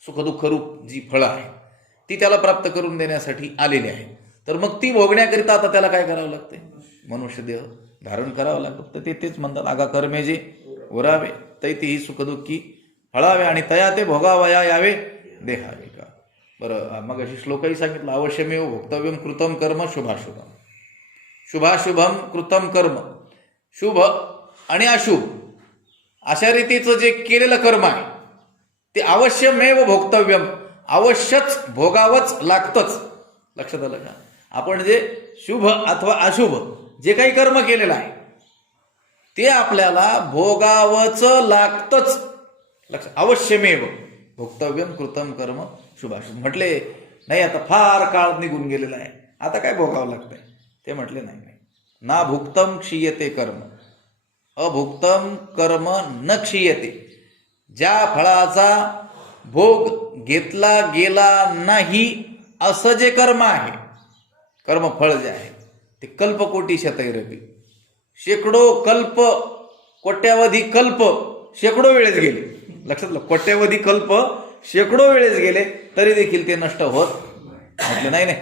सुखदुःख रूप जी फळं आहे ती त्याला प्राप्त करून देण्यासाठी आलेली आहे. तर मग ती भोगण्याकरिता आता त्याला काय करावं लागते? मनुष्य देह धारण करावं लागतं. तर तेच म्हणतात आगा कर्मे जे उरावे, तैतीही सुखदुःखी फळावे, आणि तया ते भोगावया यावे देहावे का. बरं, मग अशी श्लोकही सांगितलं. अवश्यमेव भोक्तव्यम कृतम कर्म शुभाशुभम. शुभाशुभम कृतम कर्म, शुभ आणि अशुभ अशा रीतीचं जे केलेलं कर्म आहे ते अवश्यमेव भोक्तव्यम, अवश्यच भोगावंच लागतंच. लक्षात आलं का? आपण जे शुभ अथवा अशुभ जे काही कर्म केलेलं आहे ते आपल्याला भोगावंच लागतंच. लक्षात, अवश्यमेव भोक्तव्यम कृतम कर्म शुभाशुभ. म्हटले नाही आता फार काळ निघून गेलेला आहे, आता काय भोगावं लागतंय? ते म्हटले नाही, ना भुक्तम क्षीयते कर्म, अभुक्तम कर्म न क्षीयते. ज्या फळाचा भोग घेतला गेला नाही असं जे कर्म आहे, कर्मफळ जे आहे ते कल्पकोटी शतैरपी, शेकडो कल्प, कोट्यावधी कल्प, शेकडो वेळेस गेले. लक्षात, कोट्यावधी कल्प शेकडो वेळेस गेले तरी देखील ते नष्ट होत. म्हटलं नाही नाही,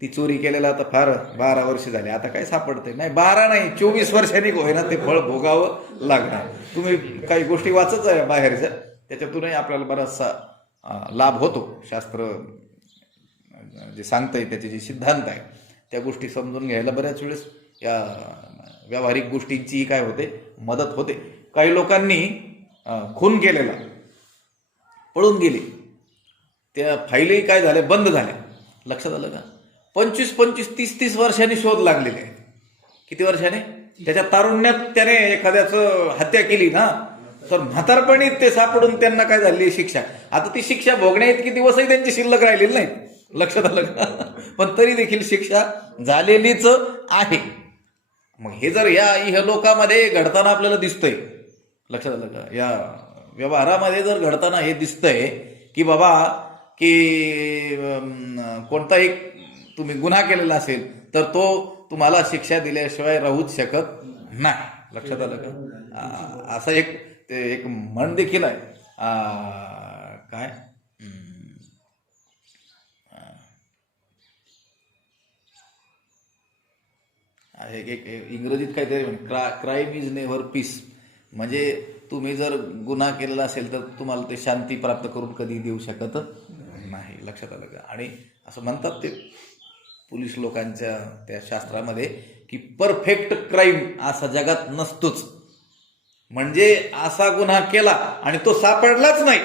ती चोरी केलेला आता फार 12 वर्ष झाले, आता काय सापडते नाही, 12 नाही 24 वर्षांनी होईना ते फळ भोगावं लागणार. तुम्ही काही गोष्टी वाचत आहे बाहेरच्या, त्याच्यातूनही आपल्याला बराचसा लाभ होतो. शास्त्र जे सांगतंय त्याचे जे सिद्धांत आहे त्या गोष्टी समजून घ्यायला बऱ्याच वेळेस या व्यावहारिक गोष्टींची काय होते, मदत होते. काही लोकांनी खून केलेला पळून गेले, त्या फाईलही काय झाल्या, बंद झाल्या. लक्षात आलं का? 25-25, 30-30 वर्षांनी शोध लागलेले आहेत. किती वर्षाने? त्याच्या तारुण्यात त्याने एखाद्याचं हत्या केली ना, तर म्हातारपणी ते सापडून त्यांना काय झाली शिक्षा. आता ती शिक्षा भोगण्या इतकी दिवसही त्यांची शिल्लक राहिलेली नाही. लक्षात आलं का? पण तरी देखील शिक्षा झालेलीच आहे. मग हे जर या लोकांमध्ये घडताना आपल्याला दिसतंय, लक्षात आलं का? या व्यवहारामध्ये जर घडताना हे दिसतंय की बाबा की कोणताही तुम्ही गुन्हा केलेला असेल तर तो तुम्हाला शिक्षा दिल्याशिवाय राहूच शकत नाही. लक्षात आलं का? असं एक म्हण देखील आहे. काय एक इंग्रजीत काहीतरी क्राईम इज नेव्हर पीस. म्हणजे तुम्ही जर गुन्हा केलेला असेल तर तुम्हाला ते शांती प्राप्त करून कधी देऊ शकत नाही. लक्षात आलं का? आणि असं म्हणतात ते पोलीस लोकांच्या त्या शास्त्रामध्ये की परफेक्ट क्राईम असा जगात नसतोच. म्हणजे असा गुन्हा केला आणि तो सापडलाच नाही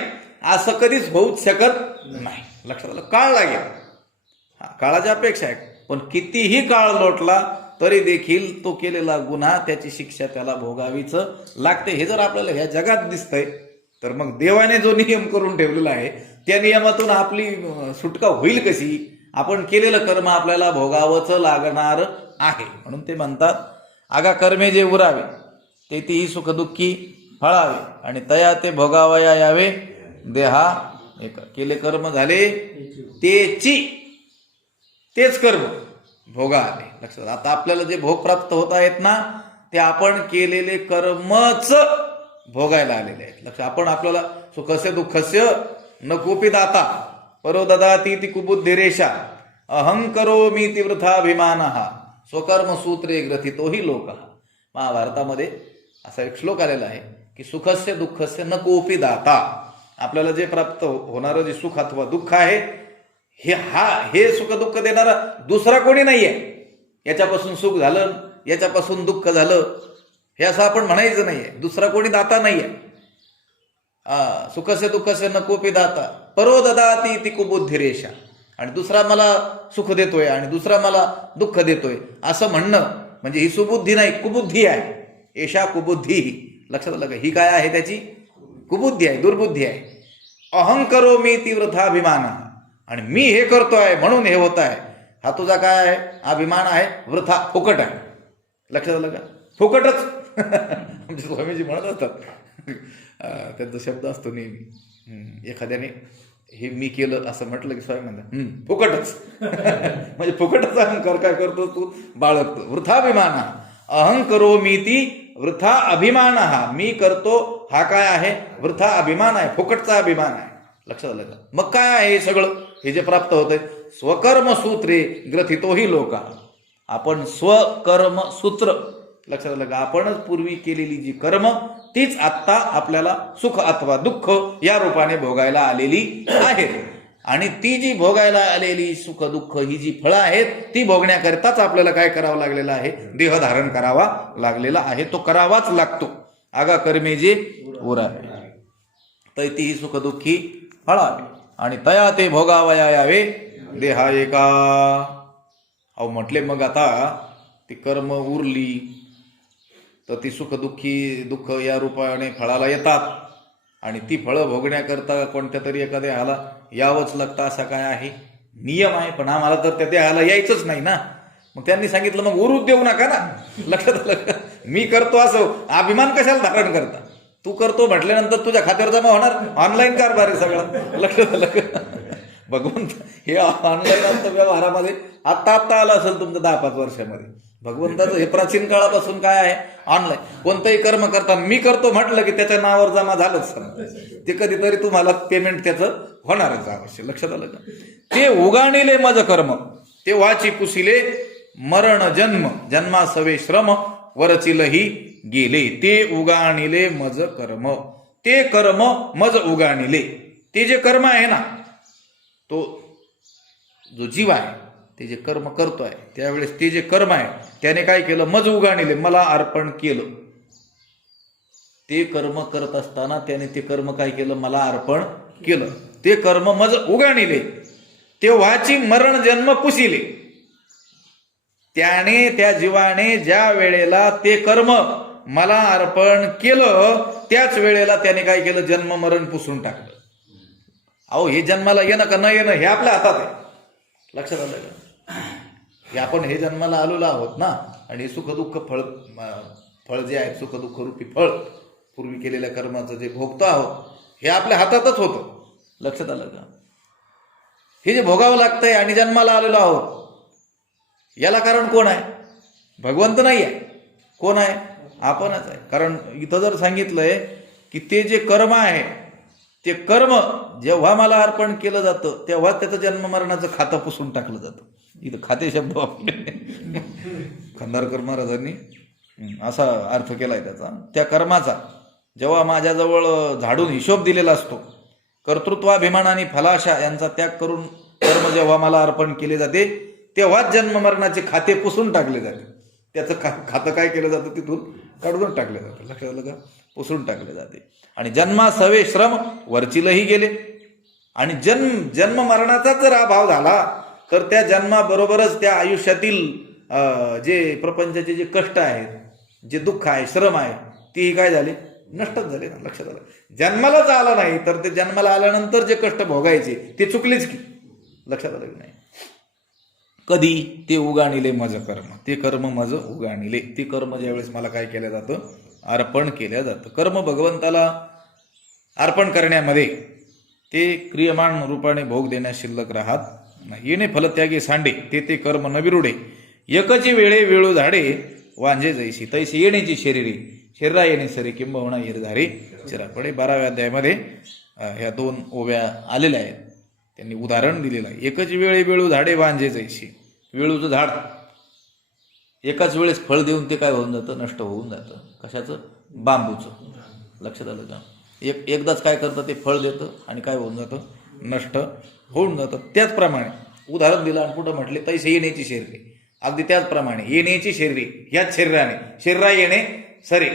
असं कधीच होऊच शकत नाही. लक्षात आलं? काळ लागेल, काळाची अपेक्षा आहे, पण कितीही काळ लोटला तरी देखील तो केलेला गुन्हा त्याची शिक्षा त्याला भोगावीच लागते. हे जर आपल्याला ह्या जगात दिसतंय तर मग देवाने जो नियम करून ठेवलेला आहे त्या नियमातून आपली सुटका होईल कशी? आपण केलेलं कर्म आपल्याला भोगावंच लागणार आहे. म्हणून ते म्हणतात, आगा कर्मे जे उरावे ते तीही सुखदुःखी फळावे आणि तया ते भोगावया यावे देहा एक. केले कर्म झाले तेच कर्म भोगा आले. लक्षात. आता आपल्याला जे भोग प्राप्त होत आहेत ना ते आपण केलेले कर्मच भोगायला आलेले आहेत. लक्षात. आपण आपल्याला सुखस्य दुःखस्य न कोपी दाता परो ददाती ती कुबुद्धिरेषा अहंकरो मी ती वृथाभिमानः स्वकर्म सूत्रे ग्रथितोही लोकः. महाभारतामध्ये असा एक श्लोक आलेला आहे की सुखस्य दुःखस्य न कोपी दाता. आपल्याला जे प्राप्त होणारं जे सुख अथवा दुःख आहे हे सुख दुःख देणारा दुसरा कोणी नाहीये. याच्यापासून सुख झालं, याच्यापासून दुःख झालं हे असं आपण म्हणायचं नाहीये. दुसरा कोणी दाता नाहीये. सुखस्य दुःखस्य न कोपी दाता परो ददाती ती कुबुद्धिरेषा. आणि दुसरा मला सुख देतोय आणि दुसरा मला दुःख देतोय असं म्हणणं म्हणजे ही सुबुद्धी नाही, कुबुद्धी आहे. एषा कुबुद्धी. लक्षात आलं का? ही काय आहे? त्याची कुबुद्धी आहे, दुर्बुद्धी आहे. अहंकरो मी ती वृथाभिमान. आणि मी हे करतोय म्हणून हे होत आहे, हा तुझा काय आहे? अभिमान आहे, वृथा, फुकट आहे. लक्षात आलं का? फुकटच. आमचे स्वामीजी म्हणत असतात, त्यांचा शब्द असतो नेहमी, एखाद्याने हे मी केलं असं म्हटलं की स्वामी म्हणतात फुकटच. म्हणजे फुकटच अहंकार काय करतो तू बाळगतो. वृथाभिमान. अहंकरो मी ती वृथा अभिमान. मी करतो हा काय आहे? वृथा अभिमान आहे, फुकटचा अभिमान आहे. लक्षात आलं का? मग काय आहे हे सगळं? हे जे प्राप्त होतंय स्वकर्म सूत्रे ग्रथितोही लोका. आपण स्वकर्म सूत्र. लक्षात आलं का? आपणच पूर्वी केलेली जी कर्म तीच आत्ता आपल्याला सुख अथवा दुःख या रूपाने भोगायला आलेली आहेत. आणि ती जी भोगायला आलेली सुख दुःख ही जी फळं आहेत ती भोगण्याकरिताच आपल्याला काय करावं लागलेलं आहे? देह धारण करावा लागलेला आहे. तो करावाच लागतो. आगा कर्मे जे उरावे तैती ही सुख दुःखी फळावे आणि तया ते भोगावया यावे देहा एका. अहो म्हटले मग आता ती कर्म उरली तर ती दुःख या रूपाने फळाला येतात आणि ती फळं भोगण्याकरता कोणत्या तरी एखाद्या ह्याला यावंच लागतं असा काय आहे? नियम आहे. पण आम्हाला तर त्या ह्याला यायचंच नाही ना. मग त्यांनी सांगितलं मग उरूच देऊ नका ना. लक्षात आलं? मी करतो असं अभिमान कशाला धारण करता? तू करतो म्हटल्यानंतर तुझ्या खात्यावर जमा होणार. ऑनलाईन कारभार आहे सगळं. लक्षात आलं? भगवंत हे ऑनलाईन व्यवहारामध्ये आत्ता आलं असेल तुमचं 10-5 वर्षामध्ये. भगवंताचं हे प्राचीन काळापासून काय आहे, ऑनलाईन. कोणतंही कर्म करताना मी करतो म्हटलं की त्याच्या नावावर जमा झालंच ते कधीतरी तुम्हाला पेमेंट त्याचं होणारच अवश्य. लक्षात आलं का? ते उगाणिले मज कर्म ते वाची पुसिले मरण जन्म जन्मासवे श्रम वरचिलही गेले. ते उगाणिले मज कर्म, ते कर्म मज उगाणिले. ते जे कर्म आहे ना, तो जो जीव आहे ते जे कर्म करतोय त्यावेळेस ते जे कर्म आहे त्याने काय केलं, मज उगाणिले, मला अर्पण केलं. ते कर्म करत असताना त्याने ते कर्म काय केलं, मला अर्पण केलं. ते कर्म मज उगाणिले ते व्हाची मरण जन्म पुसिले. त्याने, त्या जीवाने ज्या वेळेला ते कर्म मला अर्पण केलं त्याच वेळेला त्याने काय केलं, जन्म मरण पुसून टाकलं. अहो, हे जन्माला येणं का न येणं हे आपल्या हातात आहे. लक्षात आलं का? हे आपण हे जन्माला आलेलो आहोत ना, आणि सुखदुःख फळ जे आहे, सुखदुःख रूपी फळ पूर्वी केलेल्या कर्माचं जे भोगतो आहोत हे आपल्या हातातच होतं. लक्षात आलं का? हे जे भोगावं लागतंय आणि जन्माला आलेलो आहोत याला कारण कोण आहे? भगवंत नाही आहे. कोण आहे? आपणच आहे. कारण इथं जर सांगितलंय की ते जे कर्म आहे ते कर्म जेव्हा मला अर्पण केलं जातं तेव्हा त्याचं जन्म मरणाचं खातं पुसून टाकलं जातं. इथं खाते शब्द वापरले खंदारकर महाराजांनी असा अर्थ केलाय त्याचा. त्या कर्माचा जेव्हा माझ्याजवळ झाडून हिशोब दिलेला असतो, कर्तृत्वाभिमान आणि फलाशा यांचा त्याग करून कर्म जेव्हा मला अर्पण केले जाते तेव्हाच जन्म मरणाचे खाते पुसून टाकले जाते. त्याचं खातं काय केलं जातं, तिथून काढून टाकलं जातं. लक्षात आलं का? पुसून टाकले जाते. आणि जन्मासवे श्रम वरचिलही गेले. आणि जन्म मरणाचा जर अभाव झाला तर त्या जन्माबरोबरच त्या आयुष्यातील जे प्रपंचाचे जे कष्ट आहेत, जे दुःख आहे, श्रम आहे, तेही काय झाले, नष्टच झाले ना. लक्षात आलं? जन्मालाच आला नाही तर ते जन्माला आल्यानंतर जे कष्ट भोगायचे ते चुकलेच की. लक्षात आलं की नाही? कधी? ते उगाणिले मज कर्म, ते कर्म मज उगाणिले. ते कर्म ज्यावेळेस मला काय केलं जातं, अर्पण केलं जातं. कर्म भगवंताला अर्पण करण्यामध्ये ते क्रियमान रूपाने भोग देण्यास शिल्लक राहत नाही. येणे फलत्यागी सांडे ते ते कर्म न विरुडे एकची वेळे वेळू झाडे वांझे जैसी तैसी येण्याची शरीरा येणे सरे किंबहुना येरधारे चिरापडे. 12व्या अध्यायामध्ये ह्या 2 ओव्या आलेल्या आहेत. त्यांनी उदाहरण दिलेलं आहे. एकच वेळे वेळू झाडे वांझे जैसी. वेळूचं झाड एकाच वेळेस फळ देऊन ते काय होऊन जातं, नष्ट होऊन जातं. कशाचं? बांबूचं. लक्षात आलं का? एकदाच काय करतं, ते फळ देतं आणि काय होऊन जातं, नष्ट होऊन जातं. त्याचप्रमाणे उदाहरण दिलं आणि पुढं म्हटले तैसे येण्याची शरीरे. अगदी त्याचप्रमाणे येण्याची शरीरे, ह्याच शरीरा येणे सरे.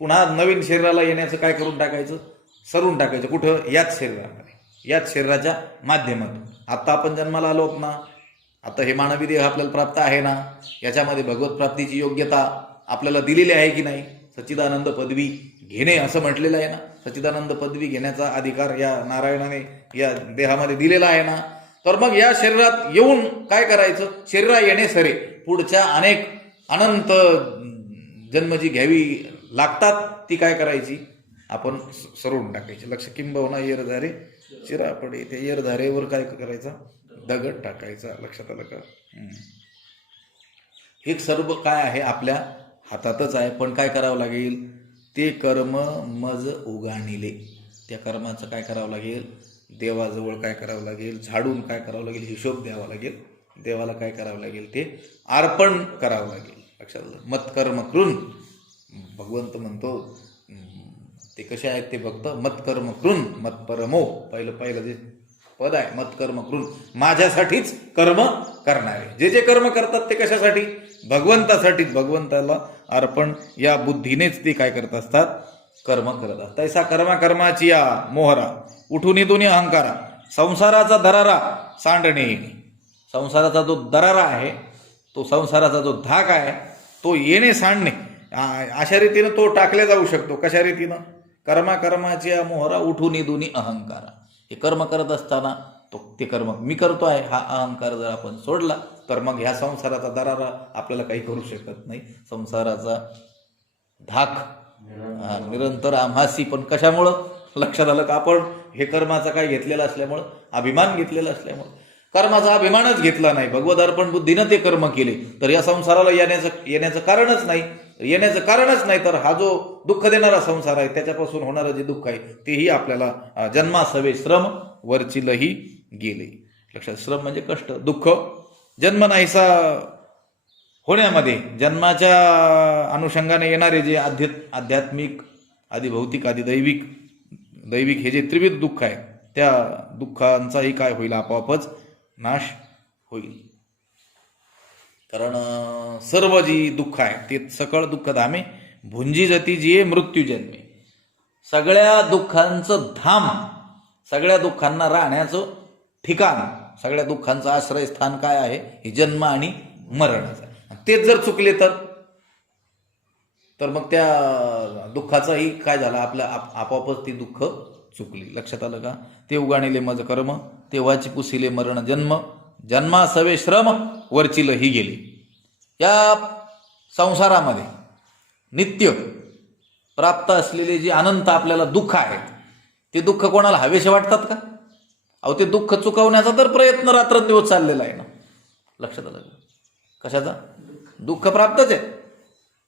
पुन्हा नवीन शरीराला येण्याचं काय करून टाकायचं, सरून टाकायचं. कुठं? याच शरीरामध्ये, याच शरीराच्या माध्यमातून. आता आपण जन्माला आलो ना, आता हे मानवी देह आपल्याला प्राप्त आहे ना, याच्यामध्ये भगवत प्राप्तीची योग्यता आपल्याला दिलेली आहे की नाही? सच्चिदानंद पदवी घेणे असं म्हटलेलं आहे ना. सच्चिदानंद पदवी घेण्याचा अधिकार या नारायणाने या देहामध्ये दिलेला आहे ना. तर मग या शरीरात येऊन काय करायचं? शरीरा येणे सरे. पुढच्या अनेक अनंत जन्म जी घ्यावी लागतात ती काय करायची? आपण सरून टाकायची. लक्ष किंबहुना येरधारे चिरापडे. त्या येरधारेवर काय करायचा? दगड टाकायचा. लक्षात आलं का? हे सर्व काय आहे, आपल्या हातातच आहे. पण काय करावं लागेल? ते कर्म मज उगाणिले. त्या कर्माचं काय करावं लागेल? देवाजवळ काय करावं लागेल? झाडून काय करावं लागेल? हिशोब द्यावा लागेल. देवाला काय करावं लागेल? ते अर्पण करावं लागेल. लक्षात आलं? मत्कर्म कृन. भगवंत म्हणतो ते कसे आहेत ते भक्त? मत्कर्म कृन मत्परमो. पहिलं जे पद आहे मत्कर्म कृन, माझ्यासाठीच कर्म करणारे. जे जे कर्म करतात ते कशासाठी? भगवंतासाठीच. भगवंताला अर्पण या बुद्धीनेच ते काय करत असतात? कर्म करत असतात. तैसा कर्माची या मोहरा उठून दोन्ही अहंकारा संसाराचा दरारा सांडणे. संसाराचा जो दरारा आहे, तो संसाराचा जो धाक आहे, तो येणे सांडणे, अशा रीतीनं तो टाकल्या जाऊ शकतो. कशा रीतीनं? कर्माची या मोहरा उठून दोन्ही अहंकारा. हे कर्म करत असताना ते कर्म मी करतो आहे हा अहंकार जर आपण सोडला तर मग ह्या संसाराचा दरारा आपल्याला काही करू शकत नाही. संसाराचा धाक निरंतर आम्हासी. पण कशामुळं? लक्षात आलं का? आपण हे कर्माचा काय घेतलेला असल्यामुळं, अभिमान घेतलेला असल्यामुळं. कर्माचा अभिमानच घेतला नाही, भगवत अर्पण बुद्धीनं ते कर्म केले, तर या संसाराला येण्याचं कारणच नाही. येण्याचं कारणच नाही तर हा जो दुःख देणारा संसार आहे त्याच्यापासून होणारं जे दुःख आहे तेही आपल्याला जन्मासवे श्रम वरचिलही गेले. लक्षात, श्रम म्हणजे कष्ट, दुःख. जन्म नाहीसा होण्यामध्ये जन्माच्या अनुषंगाने येणारे जे आध्यात्मिक, आधी भौतिक, आधी दैविक हे जे त्रिविध दुःख आहे त्या दुःखांचाही काय होईल, आपोआपच नाश होईल. कारण सर्व जी दुःख आहे ते सकळ दुःख धामे भुंजी जती जिये मृत्यू जन्मे. सगळ्या दुःखांचं धाम, सगळ्या दुःखांना राहण्याचं ठिकाण, सगळ्या दुःखांचं आश्रयस्थान काय आहे, हे जन्म आणि मरणाचं. तेच जर चुकले तर मग त्या दुःखाचाही काय झाला, आपल्या आपोआपच ती दुःख चुकली. लक्षात आलं का? ते उगाणिले मज कर्म, तेव्हाची पुसिले मरण जन्म, जन्मा सवे श्रम वरचिल ही गेली. या संसारामध्ये नित्य प्राप्त असलेले जे अनंत आपल्याला दुःख आहेत ते दुःख कोणाला हवेसे वाटतात का? अहो, ते दुःख चुकवण्याचा तर प्रयत्न रात्रंदिवस चाललेला आहे ना. लक्षात आलं का? कशाचा? दुःख प्राप्तच आहे,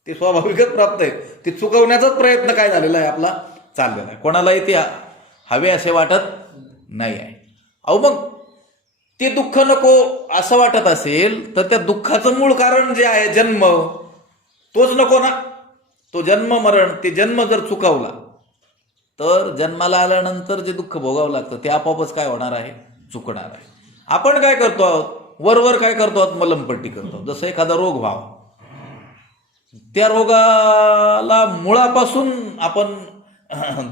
ते स्वाभाविकच प्राप्त आहे, ते चुकवण्याचाच प्रयत्न काय झालेला आहे आपला, चाललेला आहे. कोणालाही ते हवे असे वाटत नाही आहे. अहो, मग ते दुःख नको असं वाटत असेल तर त्या दुःखाचं मूळ कारण जे आहे जन्म, तोच नको ना. तो जन्म मरण, ते जन्म जर चुकवला तर जन्माला आल्यानंतर जे दुःख भोगावं लागतं ते आपोआपच काय होणार आहे, चुकणार आहे. आपण काय करतो आहोत, वरवर काय करतो आहोत, मलमपट्टी करतो. जसं एखादा रोग व्हावा, त्या रोगाला मुळापासून आपण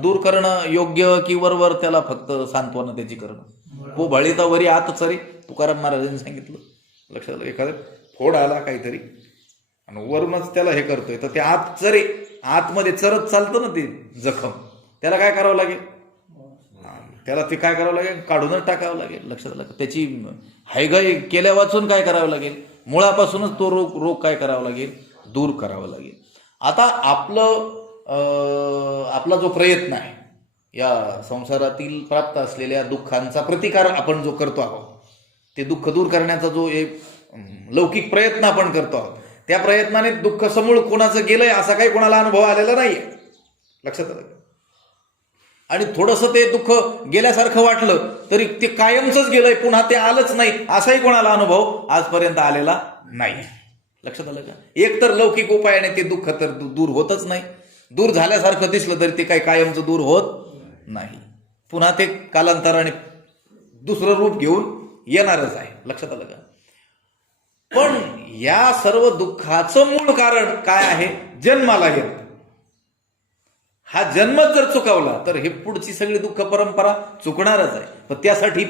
दूर करणं योग्य की वरवर त्याला फक्त सांत्वना त्याची करणं? भळीता वरी आत चरे, तुकाराम महाराजांनी सांगितलं. लक्षात आलं? एखादं फोड आला काहीतरी आणि वरूनच त्याला हे करतोय तर ते आत चरे, आतमध्ये चरत चालतं ना ते जखम, त्याला काय करावं लागेल, त्याला ते काय करावं लागेल, काढूनच टाकावं लागेल. लक्षात आलं? त्याची हायगाई केल्या वाचून काय करावं लागेल, मुळापासूनच तो रोग काय करावा लागेल, दूर करावा लागेल. आता आपला जो प्रयत्न आहे या संसारातील प्राप्त असलेल्या दुःखांचा प्रतिकार आपण जो करतो आहोत, ते दुःख दूर करण्याचा जो एक लौकिक प्रयत्न आपण करतो आहोत, त्या प्रयत्नाने दुःख समूळ कोणाचं गेलंय असा काही कोणाला अनुभव आलेला नाहीये. लक्षात आलं? आणि थोडंसं ते दुःख गेल्यासारखं वाटलं तरी ते कायमचंच गेलंय, पुन्हा ते आलंच नाही असाही कोणाला अनुभव आजपर्यंत आलेला नाही. लक्षात आलं का? एक तर लौकिक उपायाने ते दुःख तर दूर होतच नाही, दूर झाल्यासारखं दिसलं तरी ते काही कायमचं दूर होत नाही, पुन्हा ते कालांतराने दुसरं रूप घेऊन येणारच आहे. लक्षात आलं का? पण या सर्व दुःखाचं मूळ कारण काय आहे, जन्माला येत. हा जन्मच जर चुकवला तर हे पुढची सगळी दुःख परंपरा चुकणारच आहे. पण त्यासाठी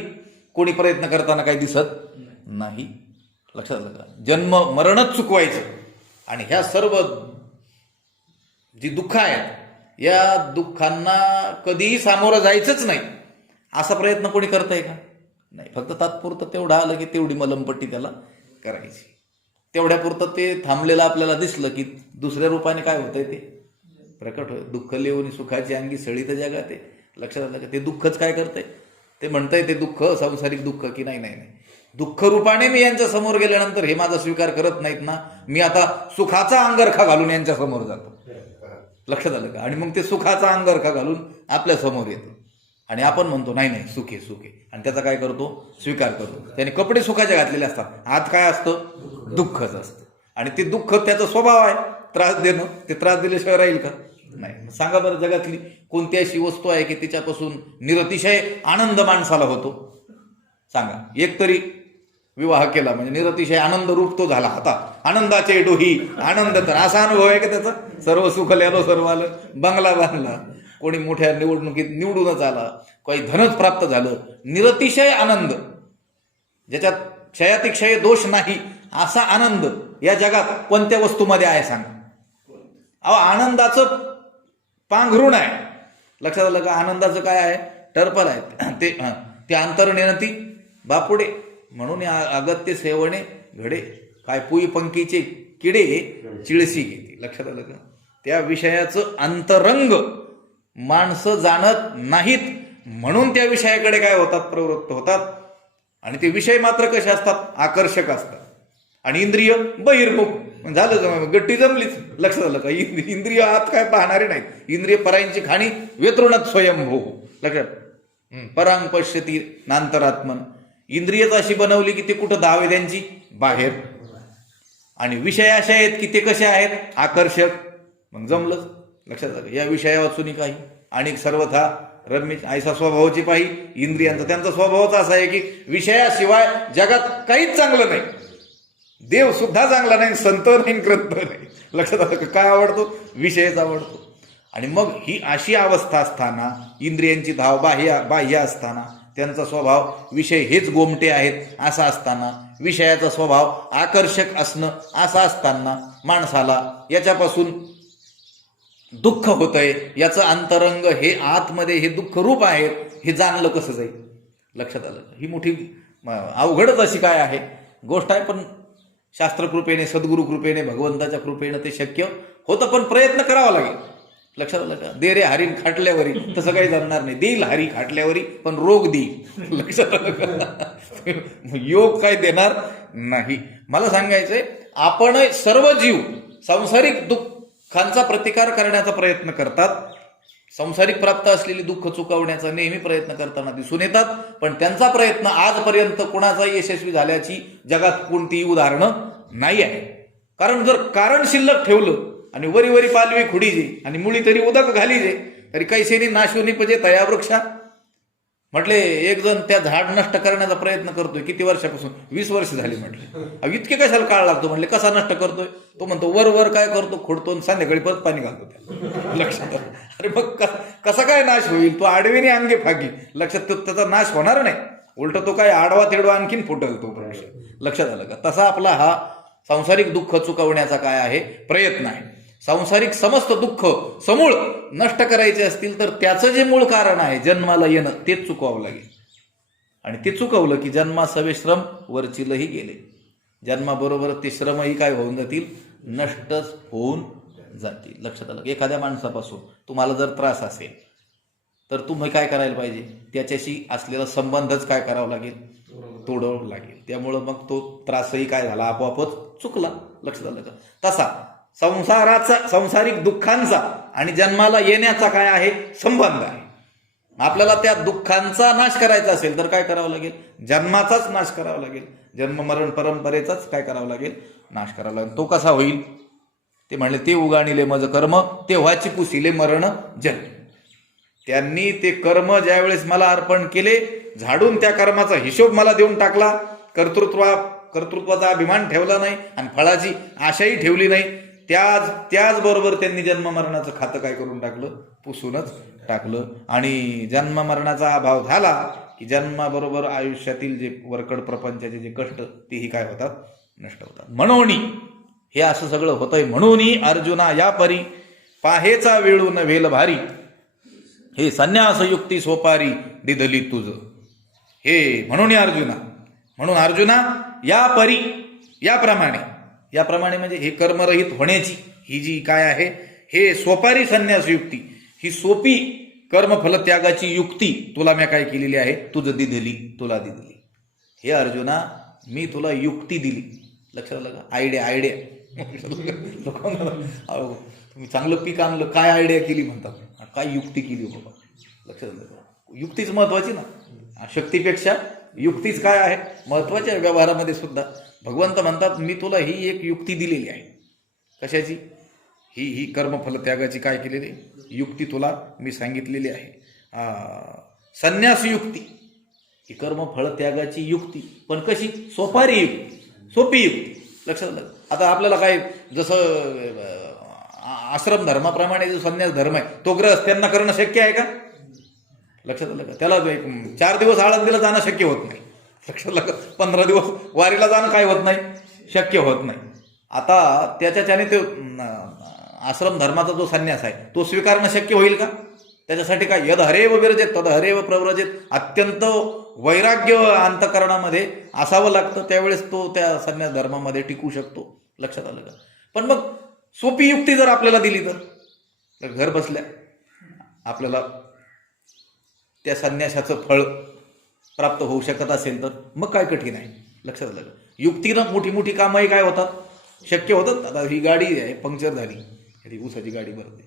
कोणी प्रयत्न करताना काही दिसत नाही. लक्षात आलं का? जन्म मरणच चुकवायचं आणि ह्या सर्व जी दुःख आहेत या दुःखांना कधीही सामोरं जायचंच नाही असा प्रयत्न कोणी करतंय का? नाही. फक्त तात्पुरतं तेवढं आलं की तेवढी मलमपट्टी त्याला करायची, तेवढ्यापुरतं ते थांबलेलं आपल्याला दिसलं की दुसऱ्या रूपाने काय होतंय ते प्रकट होय. दुःख लेवनी सुखाची अंगी सळीत जगात आहे. लक्षात आलं का? ते दुःखच काय करतंय, ते म्हणतंय ते दुःख सांसारिक दुःख की नाही नाही नाही, दुःख रूपाने मी यांच्या समोर गेल्यानंतर हे माझा स्वीकार करत नाहीत ना, मी आता सुखाचा अंगरखा घालून यांच्या समोर जातो. लक्षात आलं का? आणि मग ते सुखाचा अंगरखा घालून आपल्या समोर येतो आणि आपण म्हणतो नाही नाही सुखे सुखे, आणि त्याचा काय करतो, स्वीकार करतो. त्याने कपडे सुखाचे घातलेले असतात, आत काय असतं, दुःखच असतं. आणि ते दुःख त्याचा स्वभाव आहे त्रास देणं, ते त्रास दिल्याशिवाय राहील का? नाही. सांगा बरं, जगातली कोणती अशी वस्तू आहे की तिच्यापासून निरतिशय आनंद माणसाला होतो? सांगा. एक तरी विवाह केला म्हणजे निरतिशय आनंद रूप तो झाला, आता आनंदाचे डोही आनंद, तर असा अनुभव आहे की त्याचा सर्व सुख ल्यालो सर्व आलं, बंगला बांधला, कोणी मोठ्या निवडणुकीत निवडूनच आला, काही धनच प्राप्त झालं, निरतिशय आनंद, ज्याच्यात क्षयातिक्षय दोष नाही असा आनंद या जगात कोणत्या वस्तूमध्ये आहे सांगा? अहो, आनंदाचं पांघरुण आहे. लक्षात आलं का? आनंदाचं काय आहे, टर्पल आहे ते अंतर्नेनती बापुडे, म्हणून या अगत्य सेवणे घडे, काय पुई पंखीचे किडे चिळसी घेते. लक्षात आलं का? त्या विषयाचं अंतरंग माणसं जाणत नाहीत, म्हणून त्या विषयाकडे काय होतात, प्रवृत्त होतात. आणि ते विषय मात्र कसे असतात, आकर्षक असतात. आणि इंद्रिय बहिर्मुख. झालं, गट्टी जमलीच. लक्षात आलं का? इंद्रिय आत काय पाहणारे नाहीत. इंद्रिय परांची खाणी व्यतृणात स्वयंभू. लक्षात, परांग पश्यती नांतरात्मन. इंद्रियच अशी बनवली की ते कुठं दावे त्यांची बाहेर. आणि विषय असे आहेत की ते कसे आहेत, आकर्षक. मग जमलंच. लक्षात आलं, या विषया वाचून काही आणि सर्वथा रम्य ऐसा स्वभावाची पाही. इंद्रियांचा त्यांचा स्वभावच असा आहे की विषयाशिवाय जगात काहीच चांगलं नाही. देव सुद्धा चांगला नाही, संत नाही, ग्रंथ नाही. लक्षात आलं का? काय आवडतो? विषयच आवडतो. आणि मग ही अशी अवस्था असताना, इंद्रियांची धाव बाह्य असताना, त्यांचा स्वभाव विषय हेच गोमटे आहेत असा असताना, विषयाचा स्वभाव आकर्षक असणं असा असताना, माणसाला याच्यापासून दुःख होतंय, याचं अंतरंग हे आतमध्ये हे दुःख रूप आहे, हे जाणलं कसं जाईल? लक्षात आलं? ही मोठी अवघडच अशी काय आहे गोष्ट आहे. पण शास्त्रकृपेने, सद्गुरु कृपेने, भगवंताच्या कृपेने ते शक्य होतं. पण प्रयत्न करावा लागेल. लक्षात आलं का? दे रे हरीण खाटल्यावरी, तसं काही जमणार नाही. देईल हरी खाटल्यावरी, पण रोग देईल. लक्षात आलं का? योग काय देणार नाही. मला सांगायचंय, आपण सर्व जीव सांसारिक दुःखांचा प्रतिकार करण्याचा प्रयत्न करतात. संसारिक प्राप्त असलेली दुःख चुकवण्याचा नेहमी प्रयत्न करताना दिसून येतात. पण त्यांचा प्रयत्न आजपर्यंत कोणाचा यशस्वी झाल्याची जगात कोणतीही उदाहरणं नाही आहे. कारण जर कारण शिल्लक ठेवलं आणि वरी वरी पालवी खुडीजे आणि मुळी तरी उदक घालीजे, तरी कैसेनी नाशो निपजे तया वृक्षा. म्हटले, एक जण त्या झाड नष्ट करण्याचा प्रयत्न करतोय. किती वर्षापासून? 20 वर्ष झाली. म्हटले, इतके कशाला काळ लागतो? म्हटले, कसा नष्ट करतोय? तो म्हणतो, वर वर काय करतो, खोडतो, संध्याकाळी परत पाणी घालतो त्या. लक्षात. अरे मग कसा काय नाश होईल? तो आडवेने अंगे फाकी. लक्षात, त्याचा नाश होणार नाही. उलट तो काय आडवा तेडवा आणखीन फुटल तो प्रश्न. लक्षात आलं का? तसा आपला हा सांसारिक दुःख चुकवण्याचा काय आहे, प्रयत्न आहे. सांसारिक समस्त दुःख समूळ नष्ट करायचे असतील तर त्याचं जे मूळ कारण आहे, जन्माला येणं, तेच चुकवावं लागेल. आणि ते चुकवलं की जन्मा सवे श्रम वरचिलही गेले. जन्माबरोबर ते श्रमही काय होऊन जातील, नष्टच होऊन जातील. लक्षात आलं? एखाद्या माणसापासून तुम्हाला जर त्रास असेल तर तुम्ही काय करायला पाहिजे, त्याच्याशी असलेला संबंधच काय करावा लागेल, तोडावं लागेल. त्यामुळं मग तो त्रासही काय झाला, आपोआपच चुकला. लक्षात आलं का? तसा सांसारिक दुःखांचा आणि जन्माला येण्याचा काय आहे, संबंध आहे. आपल्याला त्या दुःखांचा नाश करायचा असेल तर काय करावं लागेल, जन्माचाच नाश करावा लागेल. जन्म मरण परंपरेचाच काय करावं लागेल, नाश करावा लागेल. तो कसा होईल? ते म्हणले, ते उगाणिले मज कर्म तेव्हाची पुसिले मरण जन्म. त्यांनी ते कर्म ज्यावेळेस मला अर्पण केले, झाडून त्या कर्माचा हिशोब मला देऊन टाकला. कर्तृत्वाचा अभिमान ठेवला नाही आणि फळाची आशाही ठेवली नाही. त्याचबरोबर त्यांनी जन्म मरणाचं खातं काय करून टाकलं, पुसूनच टाकलं. आणि जन्म मरणाचा अभाव झाला की जन्माबरोबर आयुष्यातील जे वरकड प्रपंचाचे जे कष्ट तेही काय होतात, नष्ट होतात. म्हणून हे असं सगळं होतंय. म्हणून अर्जुना या परी पाहेचा वेळून वेल भारी, हे संन्यास युक्ती सोपारी दिधली तुझ. हे म्हणून अर्जुना या परी, याप्रमाणे म्हणजे हे कर्मरहित होण्याची ही जी काय आहे, हे सोपारी संन्यास युक्ती, ही सोपी कर्मफल त्यागाची युक्ती तुला मी काय केलेली आहे, तुला दिली. हे अर्जुना, मी तुला युक्ती दिली. लक्षात आलं का? आयडिया. तुम्ही चांगलं पीक आणलं, काय आयडिया केली म्हणतात, काय युक्ती केली बाबा. लक्षात आलं का? युक्तीच महत्वाची ना. शक्तीपेक्षा युक्तीच काय आहे, महत्वाच्या व्यवहारामध्ये सुद्धा. भगवंत म्हणतात, मी तुला ही एक युक्ती दिलेली आहे. कशाची? ही कर्मफल त्यागाची काय केलेली युक्ती तुला मी सांगितलेली आहे. संन्यास युक्ती, ही कर्मफळ त्यागाची युक्ती. पण कशी? सोपी युक्ती. लक्षात आलं? आता आपल्याला काय, जसं आश्रम धर्माप्रमाणे जो संन्यास धर्म आहे, तो गृहस्थ्यांना करणं शक्य आहे का? लक्षात आलं का? त्याला 4 दिवस आळंदीला जाणं शक्य होत नाही. लक्षात आलं का? 15 दिवस वारीला जाणं काय होत नाही, शक्य होत नाही. आता त्याच्याने ते आश्रम धर्माचा जो संन्यास आहे तो स्वीकारणं शक्य होईल का? त्याच्यासाठी काय, यद हरेव विरजेत तद हरेव प्रव्रजेत, अत्यंत वैराग्य अंतकरणामध्ये असावं लागतं. त्यावेळेस तो त्या संन्यास धर्मामध्ये टिकू शकतो. लक्षात आलं का? पण मग सोपी युक्ती जर आपल्याला दिली तर घर बसल्या आपल्याला त्या संन्यासाचं फळ प्राप्त होऊ शकत असेल तर मग काय कठीण आहे. लक्षात आलं का? युक्तीनं मोठी मोठी कामंही काय होतात, शक्य होतात. आता ही गाडी आहे, पंक्चर झाली, ती ऊसाची गाडी भरते,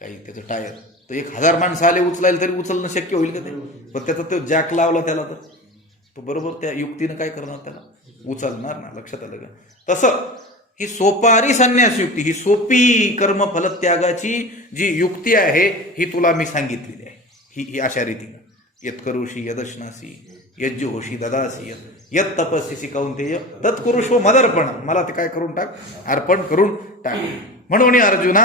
काही त्याचं टायर, तर 1000 माणसं आले उचलायला तरी उचलणं शक्य होईल का ते? पण त्याचा तो जॅक लावला त्याला तर तो बरोबर त्या युक्तीनं काय करणार, त्याला उचलणार ना. लक्षात आलं का? तसं ही सोपारी संन्यास युक्ती, ही सोपी कर्मफल त्यागाची जी युक्ती आहे ही तुला मी सांगितलेली आहे. ही अशा रीतीनं यत्करुषी यदश्नासी यज्जुहोशी ददासी यत तपस्सी कौंतेय तत्कुरुष्व मदर्पण, मला ते काय करून टाक, अर्पण करून टाक. म्हणून अर्जुना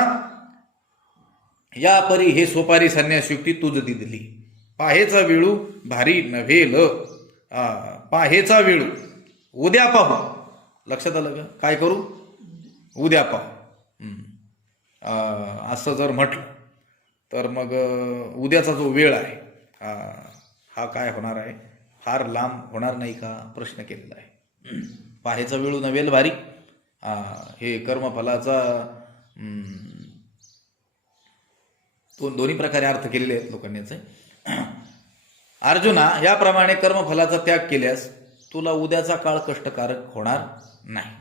या परी हे सोपारी संन्यास युक्ती तुझ दिली. पाहेचा वेळू भारी नव्हेल, पाहेचा वेळू उद्या पाहू. लक्षात आलं का? काय करू? उद्या पाहू. असं जर म्हटलं तर मग उद्याचा जो वेळ आहे हा काय होणार आहे, फार लांब होणार नाही का, प्रश्न केलेला आहे. पाहेचा वेळू नव्हेल भारी, हे कर्मफलाचा दोन्ही प्रकारे अर्थ केलेले आहेत लोकांनी याचे. अर्जुना, याप्रमाणे कर्मफलाचा त्याग केल्यास तुला उद्याचा काळ कष्टकारक होणार नाही.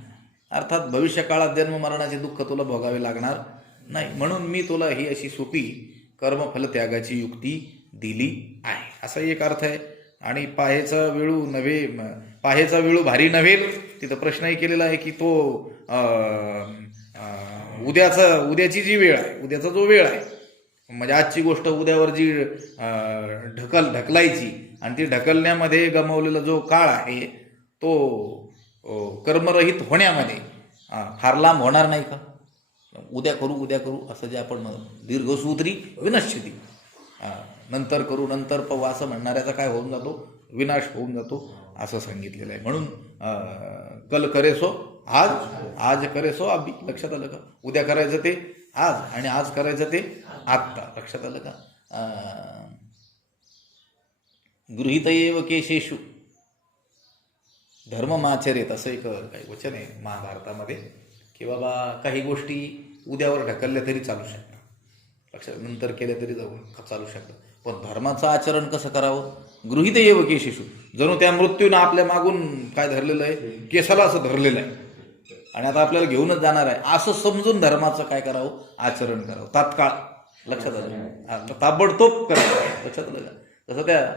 अर्थात भविष्य काळात जन्म मरणाचे दुःख तुला भोगावे लागणार नाही. म्हणून मी तुला ही अशी सोपी कर्मफल त्यागाची युक्ती दिली आहे, असा एक अर्थ आहे. आणि पाहेचा वेळू भारी नव्हेल, तिथं प्रश्नही केलेला आहे की तो उद्याची जी वेळ आहे, उद्याचा जो वेळ आहे, म्हणजे आजची गोष्ट उद्यावर जी ढकलायची आणि ती ढकलण्यामध्ये गमावलेला जो काळ आहे तो कर्मरहित होण्यामध्ये फार लांब होणार नाही का. उद्या करू असं जे आपण दीर्घसूत्री विनश्यती, नंतर करू नंतर पाहू असं म्हणणाऱ्याचा काय होऊन जातो, विनाश होऊन जातो, असं सांगितलेलं आहे. म्हणून कल करेसो आज, आज करेसो अभि. लक्षात आलं का? उद्या करायचं ते आज आणि आज करायचं ते आत्ता. लक्षात आलं का? गृहीतयेव केशेषु धर्ममाचरेत, असं एक काही वचन आहे महाभारतामध्ये, की बाबा काही गोष्टी उद्यावर ढकलल्या तरी चालू शकतात, लक्षात, नंतर केल्या तरी चालू शकतात, पण धर्माचं आचरण कसं करावं. गृहीतयेव केशेषु, जणू त्या मृत्यूनं आपल्या मागून काय धरलेलं आहे, केसाला असं धरलेलं आहे आणि आता आपल्याला घेऊनच जाणार आहे, असं समजून धर्माचं काय करावं, आचरण करावं तात्काळ. लक्षात आलं? ताबडतोब करावं. लक्षात आलं का? तसं त्या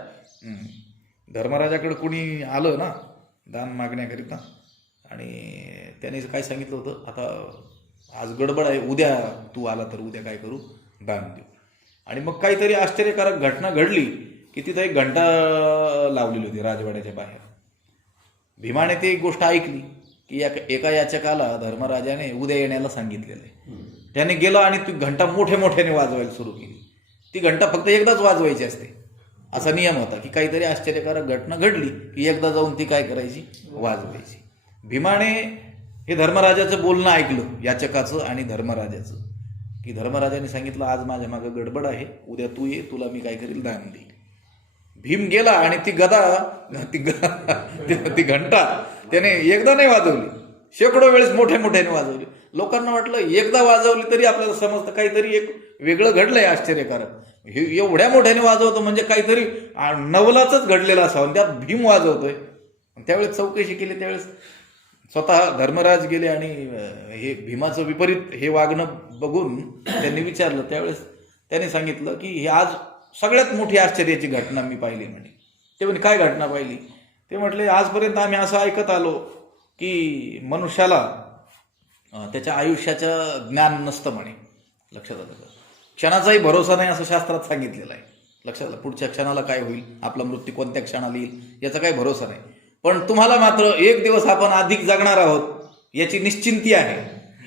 धर्मराजाकडे कुणी आलं ना दान मागण्याकरिता, आणि त्याने काय सांगितलं होतं, आता आज गडबड आहे, उद्या तू आला तर उद्या काय करू, दान देऊ. आणि मग काहीतरी आश्चर्यकारक घटना घडली की तिथं एक घंटा लावलेली होती राजवाड्याच्या बाहेर. भीमाने ती गोष्ट ऐकली की एका याचकाला धर्मराजाने उद्या येण्याला सांगितलेलं आहे. त्याने गेला आणि ती घंटा मोठ्याने वाजवायला सुरू केली. ती घंटा फक्त एकदाच वाजवायची असते असा नियम होता, की काहीतरी आश्चर्यकारक घटना घडली की एकदा जाऊन ती काय करायची, वाजवायची. भीमाने हे धर्मराजाचं बोलणं ऐकलं, याचकाचं आणि धर्मराजाचं, की धर्मराजाने सांगितलं आज माझ्या मागं गडबड आहे, उद्या तू ये, तुला मी काय करील, दान देईल. भीम गेला आणि ती घंटा त्याने एकदा नाही वाजवली, शेकडो वेळेस मोठ्याने वाजवली. लोकांना वाटलं एकदा वाजवली तरी आपल्याला समजतं काहीतरी एक वेगळं घडलंय आश्चर्यकारक. हे एवढ्या मोठ्याने वाजवतो म्हणजे काहीतरी नवलाच घडलेलं असावं, त्यात भीम वाजवतोय. त्यावेळेस चौकशी केली, त्यावेळेस स्वतः धर्मराज गेले आणि हे भीमाचं विपरीत हे वागणं बघून त्यांनी विचारलं. त्यावेळेस त्यांनी सांगितलं की हे आज सगळ्यात मोठी आश्चर्याची घटना मी पाहिली. म्हणे ते म्हणजे काय घटना पाहिली, ते म्हटले आजपर्यंत आम्ही असं ऐकत आलो की मनुष्याला त्याच्या आयुष्याचं ज्ञान नसतं म्हणे. लक्षात आलं का? क्षणाचाही भरोसा नाही असं शास्त्रात सांगितलेलं आहे. लक्षात आलं? पुढच्या क्षणाला काय होईल, आपला मृत्यू कोणत्या क्षणाला येईल याचा काही भरोसा नाही. पण तुम्हाला मात्र एक दिवस आपण अधिक जगणार आहोत याची निश्चिंती आहे,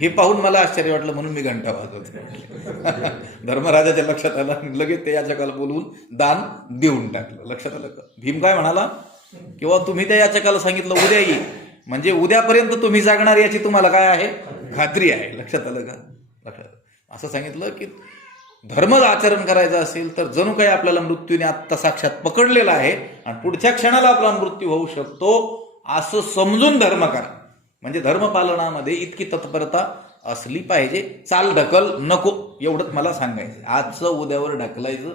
हे पाहून मला आश्चर्य वाटलं, म्हणून मी घंटा वाजवतो. धर्मराजाच्या लक्षात आलं, लगेच ते याचकाला बोलवून दान देऊन टाकलं. लक्षात आलं का? भीम काय म्हणाला, किंवा तुम्ही त्या याचकाला सांगितलं उद्या येईल, म्हणजे उद्यापर्यंत तुम्ही जागणार याची तुम्हाला काय आहे, खात्री आहे. लक्षात आलं का? लक्षात असं सांगितलं की धर्म आचरण करायचं असेल तर जणू काही आपल्याला मृत्यूने आत्ता साक्षात पकडलेला आहे आणि पुढच्या क्षणाला आपला मृत्यू होऊ शकतो असं समजून धर्म करा. म्हणजे धर्मपालनामध्ये इतकी तत्परता असली पाहिजे. चाल ढकल नको, एवढंच मला सांगायचं. आजचं उद्यावर ढकलायचं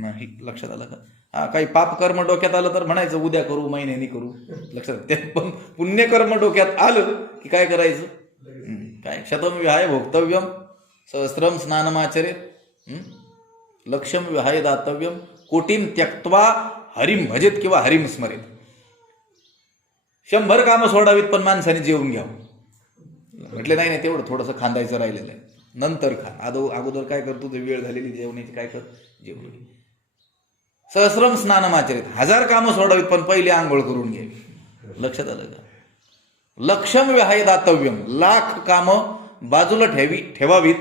नाही. लक्षात आलं का? हा, काही पाप कर्म डोक्यात आलं तर म्हणायचं उद्या करू, महिन्यानी करू, लक्षात. ते पण पुण्यकर्म डोक्यात आलं की काय करायचं? काय शतम विहाय भोक्तव्यम सहस्त्रम स्नानमाचरेत, लक्ष्यम विहाय दातव्यम कोटीम त्यक्त्वा हरिम भजेत किंवा हरिम स्मरेत. 100 कामं सोडावीत पण माणसाने जेवून घ्यावं. म्हटले नाही नाही तेवढं थोडंसं खांदायचं राहिलेलं आहे, नंतर खा. अगोदर काय करतो ते वेळ झालेली जेवणाची, काय कर जेवण. सहस्रम स्नानमाचरित, 1000 कामं सोडावीत पण पहिले आंघोळ करून घ्यावी. लक्षात आलं का? लक्षम विहाय दातव्यम, 1,00,000 कामं बाजूला ठेवावीत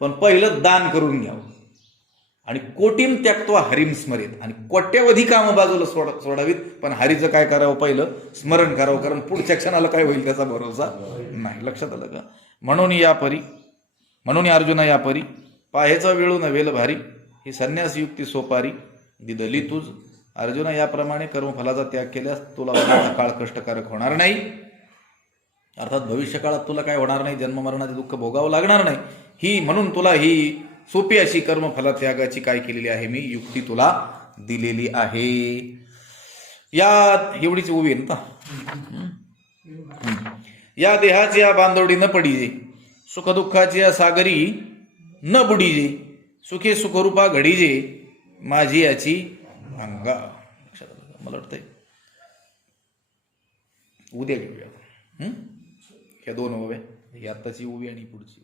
पण पहिलं दान करून घ्यावं. आणि कोटीम त्यक्त्वा हरिम स्मरेत, आणि कोट्यवधी कामं बाजूला सोडावीत पण हरीचं काय करावं? पहिलं स्मरण करावं, कारण पुढच्या क्षणाला काय होईल त्याचा भरोसा नाही. लक्षात आलं का? म्हणून अर्जुना या परी पाहेचा वेळू नव्हेल भारी, ही संन्यास युक्ती सोपारी दिदली तुझ. अर्जुना, याप्रमाणे कर्मफलाचा त्याग केल्यास तुला होणारा काळ कष्टकारक होणार नाही. अर्थात भविष्य काळात तुला काय होणार नाही, जन्ममरणाचे दुःख भोगावं लागणार नाही. म्हणून तुला ही सोपी अशी कर्मफला त्यागाची काय केलेली आहे मी? युक्ती तुला दिलेली आहे. या एवढीच उभी आहे ना. या देहाची या बांधवडी न पडीजे, सुखदुःखाची या सागरी न बुडीजे, सुखे सुखरूपा घडीजे माझी याची अंगा. मला वाटतंय उद्या घेऊया ह्या 2 उभ्या, ही आत्ताची उभी आणि पुढची.